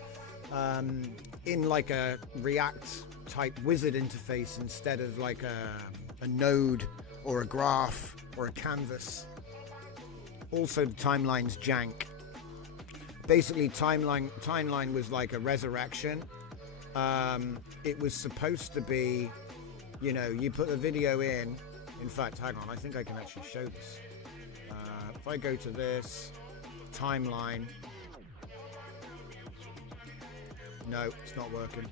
in like a React type wizard interface instead of like a node or a graph or a canvas. Also the timeline's jank. Basically timeline was like a resurrection. It was supposed to be, you know, you put a video in fact, hang on, I think I can actually show this. If I go to this timeline, no, it's not working.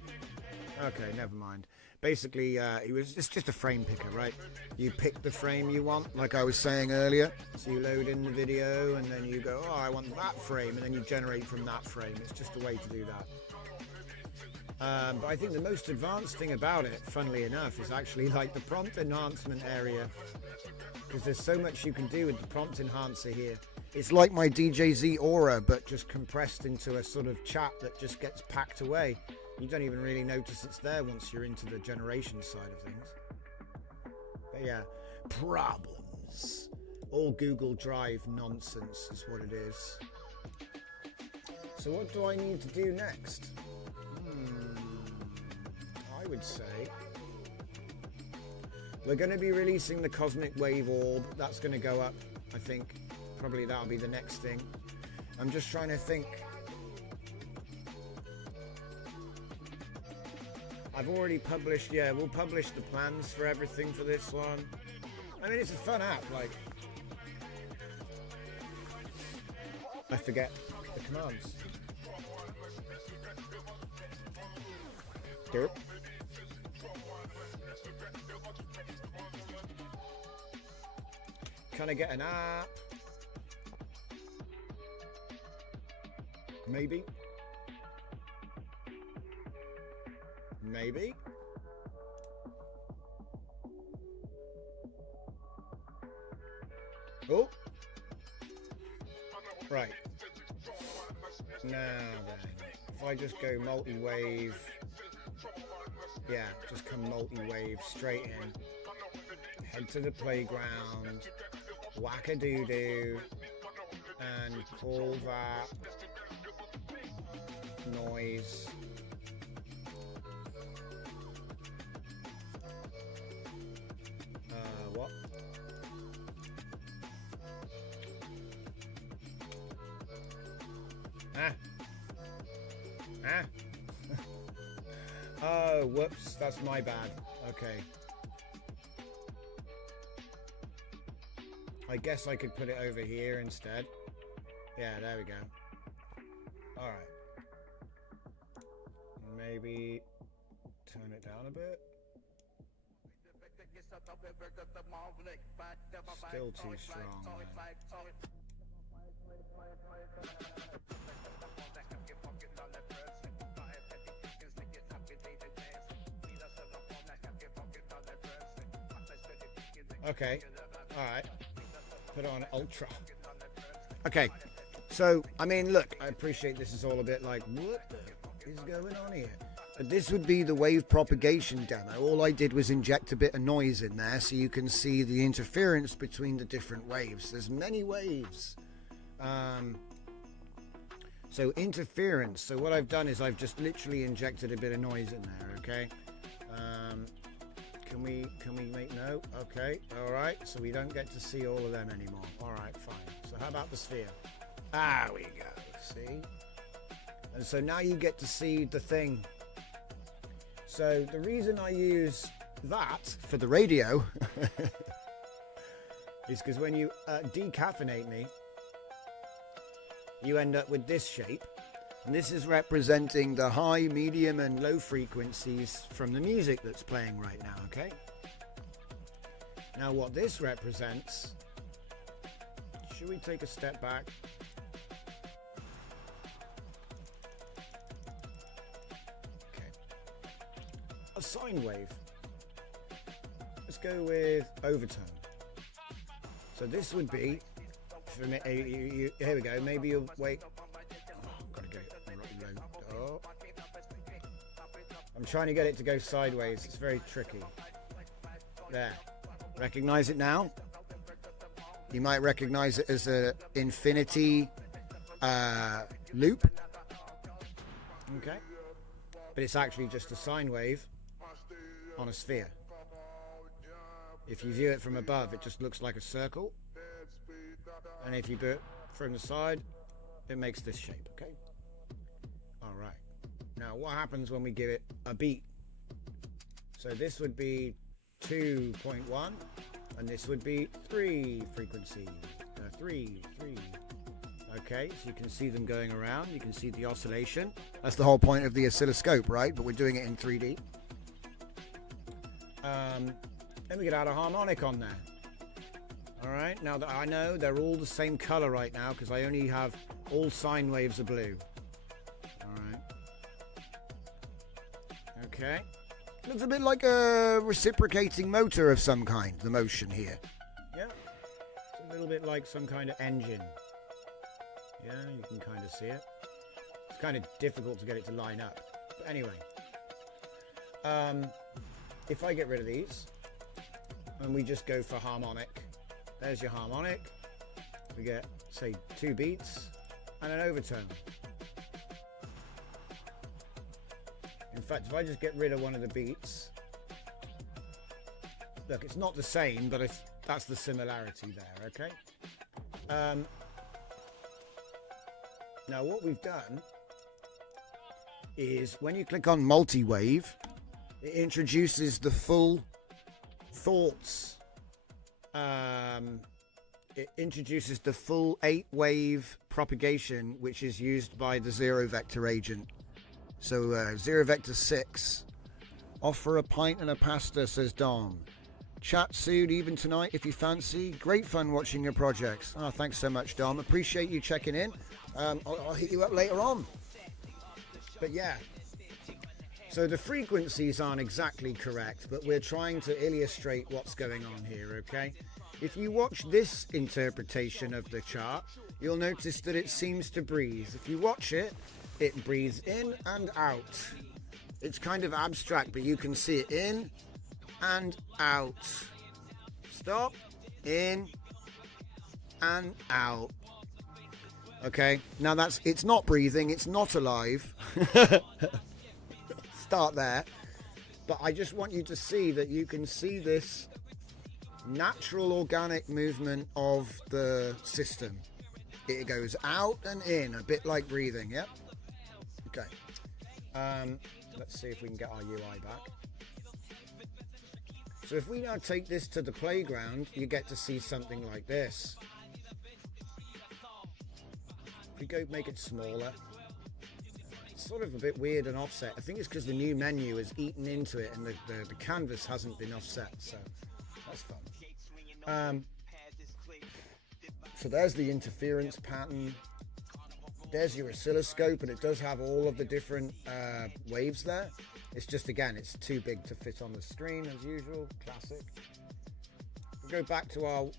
Okay, never mind. basically, it's just a frame picker, right? You pick the frame you want, like I was saying earlier. So you load in the video, and then you go, oh, I want that frame, and then you generate from that frame. It's just a way to do that. But I think the most advanced thing about it, funnily enough, is actually like the prompt enhancement area, because there's so much you can do with the prompt enhancer here. It's like my DJZ Aura, but just compressed into a sort of chat that just gets packed away. You don't even really notice it's there once you're into the generation side of things. But yeah, problems. All Google Drive nonsense is what it is. So what do I need to do next? I would say we're going to be releasing the Cosmic Wave Orb. That's going to go up, I think. Probably that'll be the next thing. I'm just trying to think. I've already published, yeah, we'll publish the plans for everything for this one. I mean, it's a fun app, like. I forget the commands. Do it. Can I get an app? Maybe. Maybe. Oh. Right. Now then, if I just go multi-wave, yeah, just come multi-wave straight in, head to the playground, whack-a-doo-doo, and call that noise what? Oh, whoops, that's my bad. Okay. I guess I could put it over here instead. Yeah, there we go. Alright. Maybe turn it down a bit. Still too strong, man. Okay, alright. Put on ultra. Okay, so, I mean, look, I appreciate this is all a bit like, what the fuck is going on here? But this would be the wave propagation demo. All I did was inject a bit of noise in there so you can see the interference between the different waves. There's many waves. So interference. So what I've done is I've just literally injected a bit of noise in there, okay? Can we make no? Okay, all right. So we don't get to see all of them anymore. All right, fine. So how about the sphere? There we go, see? And so now you get to see the thing. So the reason I use that for the radio is because when you decaffeinate me, you end up with this shape. And this is representing the high, medium, and low frequencies from the music that's playing right now, okay? Now what this represents, should we take a step back? Okay. A sine wave. Let's go with overtone. So this would be, for me, here we go, maybe you'll wait. I'm trying to get it to go sideways. It's very tricky. There. Recognize it now? You might recognize it as an infinity loop. Okay. But it's actually just a sine wave on a sphere. If you view it from above, it just looks like a circle. And if you do it from the side, it makes this shape, okay? All right. Now, what happens when we give it a beat? So this would be 2.1, and this would be 3 frequency. 3. Okay, so you can see them going around. You can see the oscillation. That's the whole point of the oscilloscope, right? But we're doing it in 3D. Then we could add a harmonic on there. All right, now that I know they're all the same color right now because I only have all sine waves are blue. All right. Okay. Looks a bit like a reciprocating motor of some kind, the motion here. Yeah. It's a little bit like some kind of engine. Yeah, you can kind of see it. It's kind of difficult to get it to line up. But anyway. If I get rid of these, and we just go for harmonic. There's your harmonic. We get, say, 2 beats and an overtone. In fact, if I just get rid of one of the beats, look, it's not the same, but that's the similarity there, okay? Now, what we've done is when you click on multi-wave, it introduces the full thoughts. It introduces the full 8-wave propagation, which is used by the zero vector agent. So zero vector 6. Offer a pint and a pasta, says Dom. Chat soon, even tonight, if you fancy. Great fun watching your projects. Oh, thanks so much, Dom. Appreciate you checking in. I'll hit you up later on. But yeah. So the frequencies aren't exactly correct, but we're trying to illustrate what's going on here, okay? If you watch this interpretation of the chart, you'll notice that it seems to breathe. If you watch it, it breathes in and out. It's kind of abstract, but you can see it in and out. Stop, in and out. Okay, now it's not breathing, it's not alive. Start there. But I just want you to see that you can see this natural organic movement of the system. It goes out and in, a bit like breathing, yep. Okay. Let's see if we can get our UI back. So if we now take this to the playground, you get to see something like this. If we go make it smaller, it's sort of a bit weird and offset. I think it's because the new menu is eaten into it and the canvas hasn't been offset, so that's fun. So there's the interference pattern. There's your oscilloscope, and it does have all of the different waves there. It's just, again, it's too big to fit on the screen as usual. Classic. We'll go back to our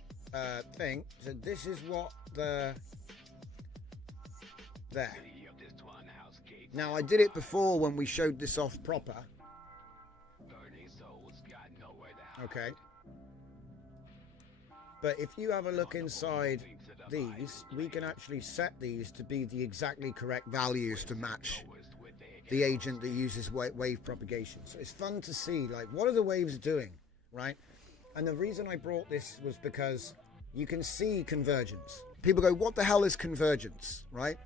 thing. So this is what there. Now I did it before when we showed this off proper. Okay. But if you have a look inside these, we can actually set these to be the exactly correct values to match the agent that uses wave propagation. So it's fun to see, like, what are the waves doing, right? And the reason I brought this was because you can see convergence. People go, what the hell is convergence, right?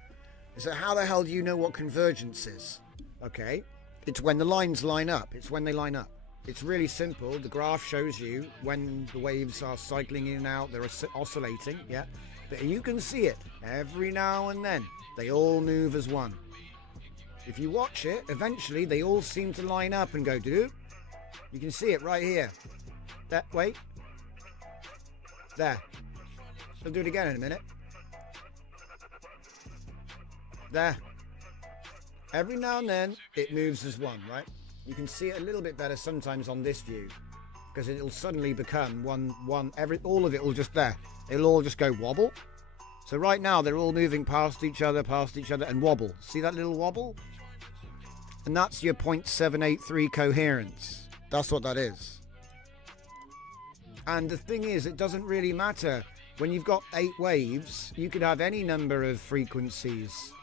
So how the hell do you know what convergence is? Okay, it's when the lines line up. It's when they line up. It's really simple. The graph shows you when the waves are cycling in and out, they're oscillating, yeah? But you can see it every now and then. They all move as one. If you watch it, eventually they all seem to line up and go, doo. You can see it right here. That, wait. There. I'll do it again in a minute. There. Every now and then it moves as one, right? You can see it a little bit better sometimes on this view because it'll suddenly become all of it will just there. It'll all just go wobble. So right now they're all moving past each other and wobble. See that little wobble? And that's your 0.783 coherence. That's what that is. And the thing is, it doesn't really matter. When you've got 8 waves, you could have any number of frequencies.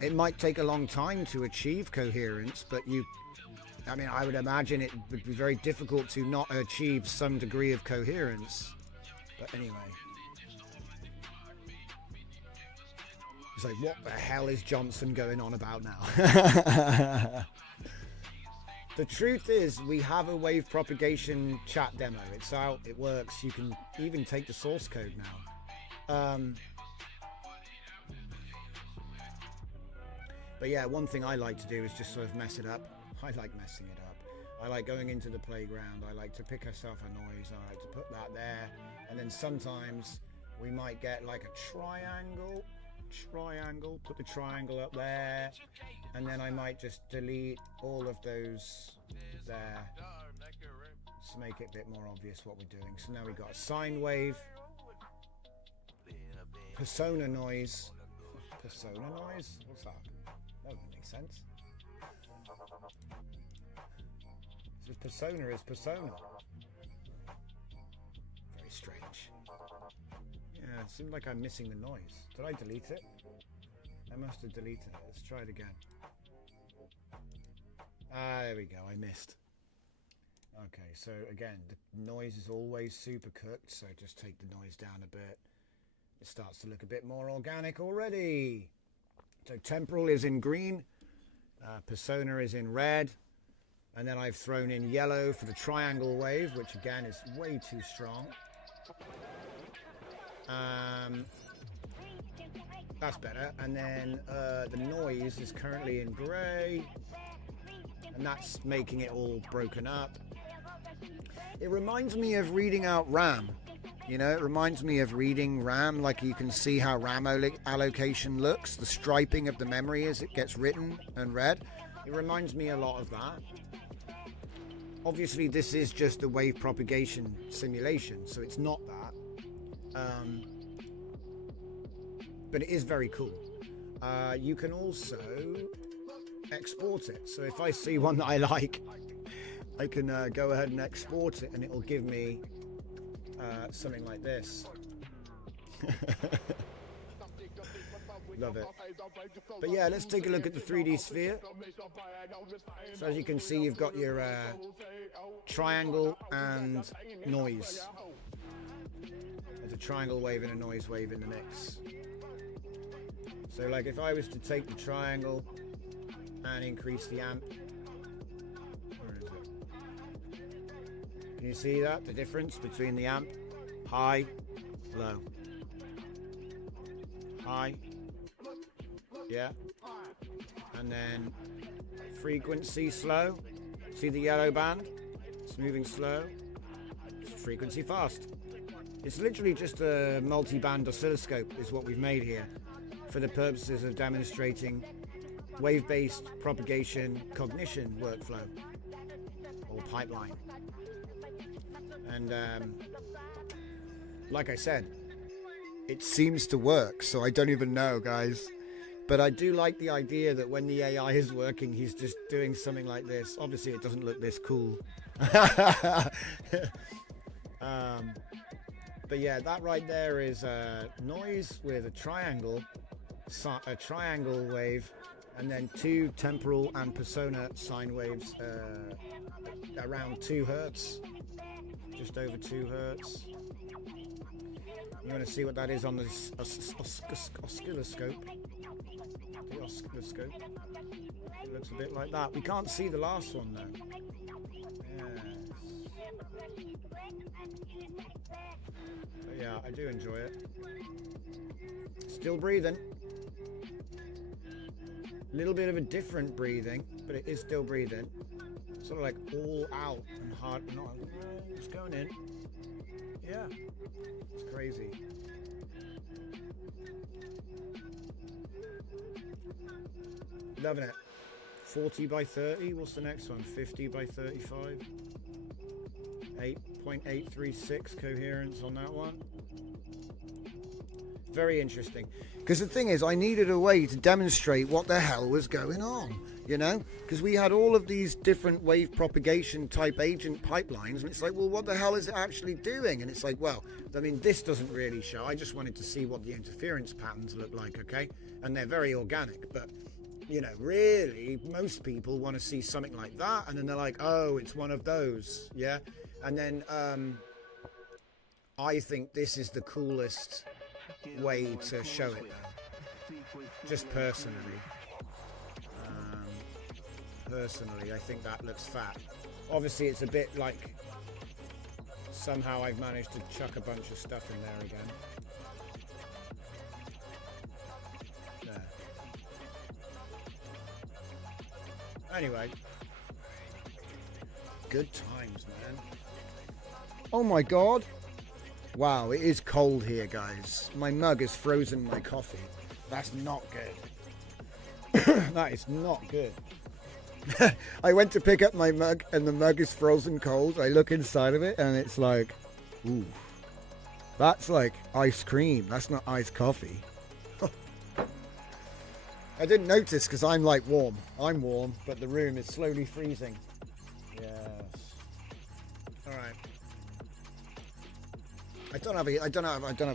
It might take a long time to achieve coherence, but I would imagine it would be very difficult to not achieve some degree of coherence. But anyway. It's like, what the hell is Johnson going on about now? The truth is, we have a wave propagation chat demo. It's out, it works. You can even take the source code now. But yeah, one thing I like to do is just sort of mess it up. I like messing it up. I like going into the playground. I like to pick ourselves a noise. I like to put that there. And then sometimes we might get like a triangle, put the triangle up there. And then I might just delete all of those there to make it a bit more obvious what we're doing. So now we've got a sine wave, persona noise. Persona noise? What's that? That doesn't make sense. So persona is persona. Very strange. Yeah, it seemed like I'm missing the noise. Did I delete it? I must have deleted it. Let's try it again. Ah, there we go. I missed. Okay, so again, the noise is always super cooked, so just take the noise down a bit. It starts to look a bit more organic already. So temporal is in green, persona is in red, and then I've thrown in yellow for the triangle wave, which again is way too strong. That's better. And then the noise is currently in grey, and that's making it all broken up. It reminds me of reading out RAM. You know, it reminds me of reading RAM, like you can see how RAM allocation looks, the striping of the memory as it gets written and read. It reminds me a lot of that. Obviously, this is just a wave propagation simulation, so it's not that. But it is very cool. You can also export it. So if I see one that I like, I can go ahead and export it, and it will give me something like this. Love it. But yeah, let's take a look at the 3D sphere. So as you can see, you've got your triangle and noise. There's a triangle wave and a noise wave in the mix. So like if I was to take the triangle and increase the amp, where is it? Can you see that? The difference between the amp, high, low, high, yeah, and then frequency slow. See the yellow band? It's moving slow. Frequency fast. It's literally just a multi-band oscilloscope is what we've made here for the purposes of demonstrating wave-based propagation cognition workflow or pipeline. And like I said, it seems to work, so I don't even know, guys. But I do like the idea that when the AI is working, he's just doing something like this. Obviously, it doesn't look this cool. But yeah, that right there is noise with a triangle wave, and then two temporal and persona sine waves around 2 hertz, just over 2 hertz. You want to see what that is on the oscilloscope? The oscilloscope. It looks a bit like that. We can't see the last one though. But yeah, I do enjoy it. Still breathing. A little bit of a different breathing, but it is still breathing. Sort of like all out and hard. Not just going in. Yeah, it's crazy. Loving it. 40 by 30. What's the next one? 50 by 35. 8.836 coherence on that one. Very interesting. Because the thing is, I needed a way to demonstrate what the hell was going on, you know? Because we had all of these different wave propagation type agent pipelines, and it's like, well, what the hell is it actually doing? And it's like, well, I mean, this doesn't really show. I just wanted to see what the interference patterns look like, okay? And they're very organic, but, you know, really, most people want to see something like that, and then they're like, oh, it's one of those, yeah? And then I think this is the coolest way to show it, just personally. I think that looks fat. Obviously, it's a bit like somehow I've managed to chuck a bunch of stuff in there again. There. Good times, man. Oh my God. Wow, it is cold here, guys. My mug has frozen my coffee. That's not good. That is not good. I went to pick up my mug and the mug is frozen cold. I look inside of it and it's like, ooh, that's like ice cream. That's not iced coffee. I didn't notice because I'm like warm. I'm warm, but the room is slowly freezing. Yes. All right. I don't have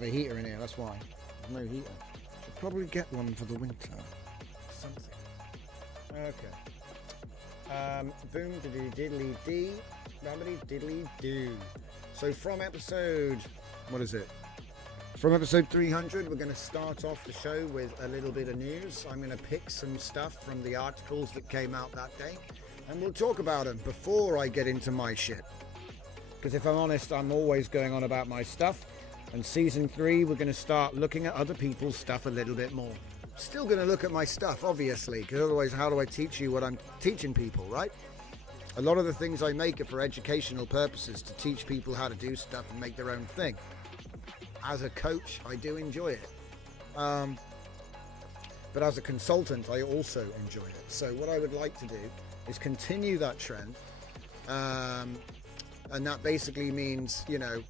a heater in here. That's why. There's no heater. Should probably get one for the winter. Something. Okay. Boom, diddly dee, rabbity diddly doo. So from episode, what is it? From episode 300, we're going to start off the show with a little bit of news. I'm going to pick some stuff from the articles that came out that day, and we'll talk about them before I get into my shit. Because if I'm honest, I'm always going on about my stuff. And season 3, we're going to start looking at other people's stuff a little bit more. Still going to look at my stuff, obviously, because otherwise how do I teach you what I'm teaching people, right? A lot of the things I make are for educational purposes, to teach people how to do stuff and make their own thing. As a coach, I do enjoy it. But as a consultant, I also enjoy it. So what I would like to do is continue that trend. And that basically means, you know,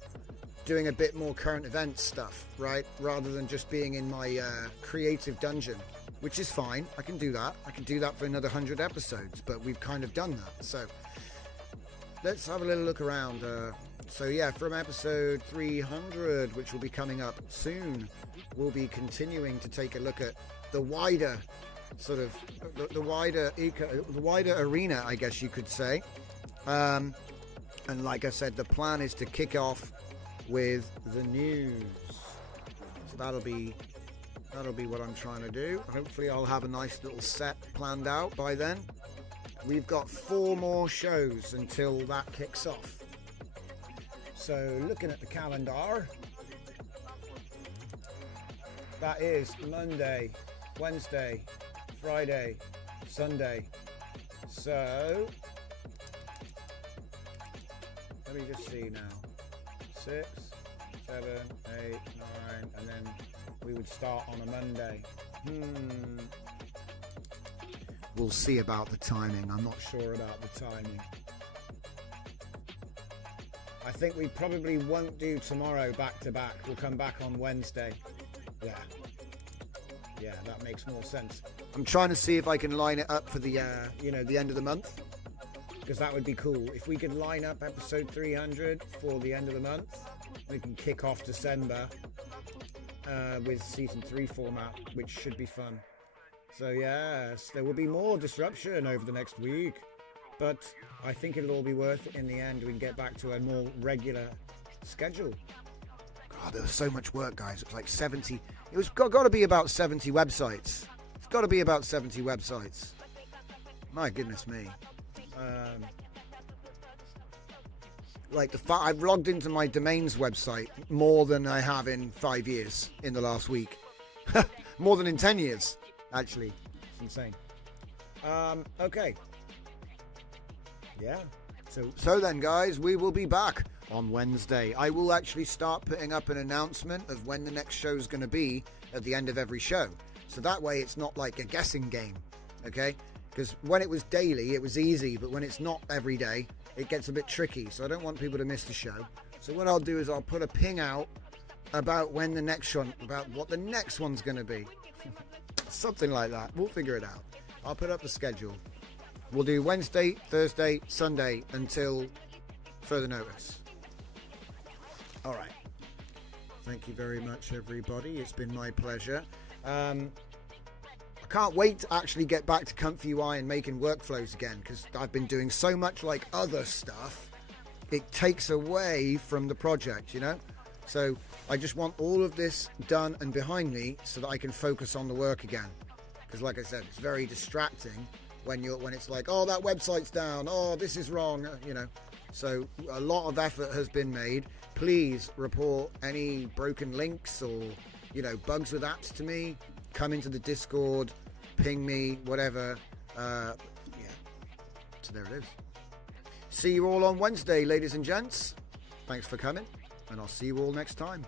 doing a bit more current event stuff, right? Rather than just being in my creative dungeon, which is fine. I can do that. I can do that for another 100 episodes, but we've kind of done that. So let's have a little look around. So yeah, from episode 300, which will be coming up soon, we'll be continuing to take a look at the wider sort of the wider arena, I guess you could say. And like I said, the plan is to kick off with the news. So that'll be what I'm trying to do. Hopefully I'll have a nice little set planned out by then. We've got 4 more shows until that kicks off. So looking at the calendar, that is Monday, Wednesday, Friday, Sunday. So let me just see now. 6, 7, 8, 9, and then we would start on a Monday. We'll see about the timing. I'm not sure about the timing. I think we probably won't do tomorrow back to back. We'll come back on Wednesday. Yeah, that makes more sense. I'm trying to see if I can line it up for the the end of the month, because that would be cool. If we could line up episode 300 for the end of the month, we can kick off December with season 3 format, which should be fun. So yes, there will be more disruption over the next week, but I think it'll all be worth it in the end. We can get back to a more regular schedule. God, there was so much work, guys. It was like 70. It was got to be about 70 websites. It's got to be about 70 websites. My goodness me. I've logged into my domains website more than I have in 5 years in the last week. More than in 10 years, actually. It's insane. Okay. Yeah. So then, guys, we will be back on Wednesday. I will actually start putting up an announcement of when the next show is going to be at the end of every show. So that way it's not like a guessing game, okay? Because when it was daily, it was easy, but when it's not every day, it gets a bit tricky. So I don't want people to miss the show. So what I'll do is I'll put a ping out about when the next one, about what the next one's going to be. Something like that. We'll figure it out. I'll put up the schedule. We'll do Wednesday, Thursday, Sunday until further notice. All right. Thank you very much, everybody. It's been my pleasure. I can't wait to actually get back to Comfy UI and making workflows again, because I've been doing so much like other stuff. It takes away from the project, you know? So I just want all of this done and behind me so that I can focus on the work again. Because like I said, it's very distracting when it's like, oh, that website's down, oh, this is wrong, you know. So a lot of effort has been made. Please report any broken links or, you know, bugs with apps to me. Come into the Discord, ping me, whatever. Yeah. So there it is. See you all on Wednesday, ladies and gents. Thanks for coming, and I'll see you all next time.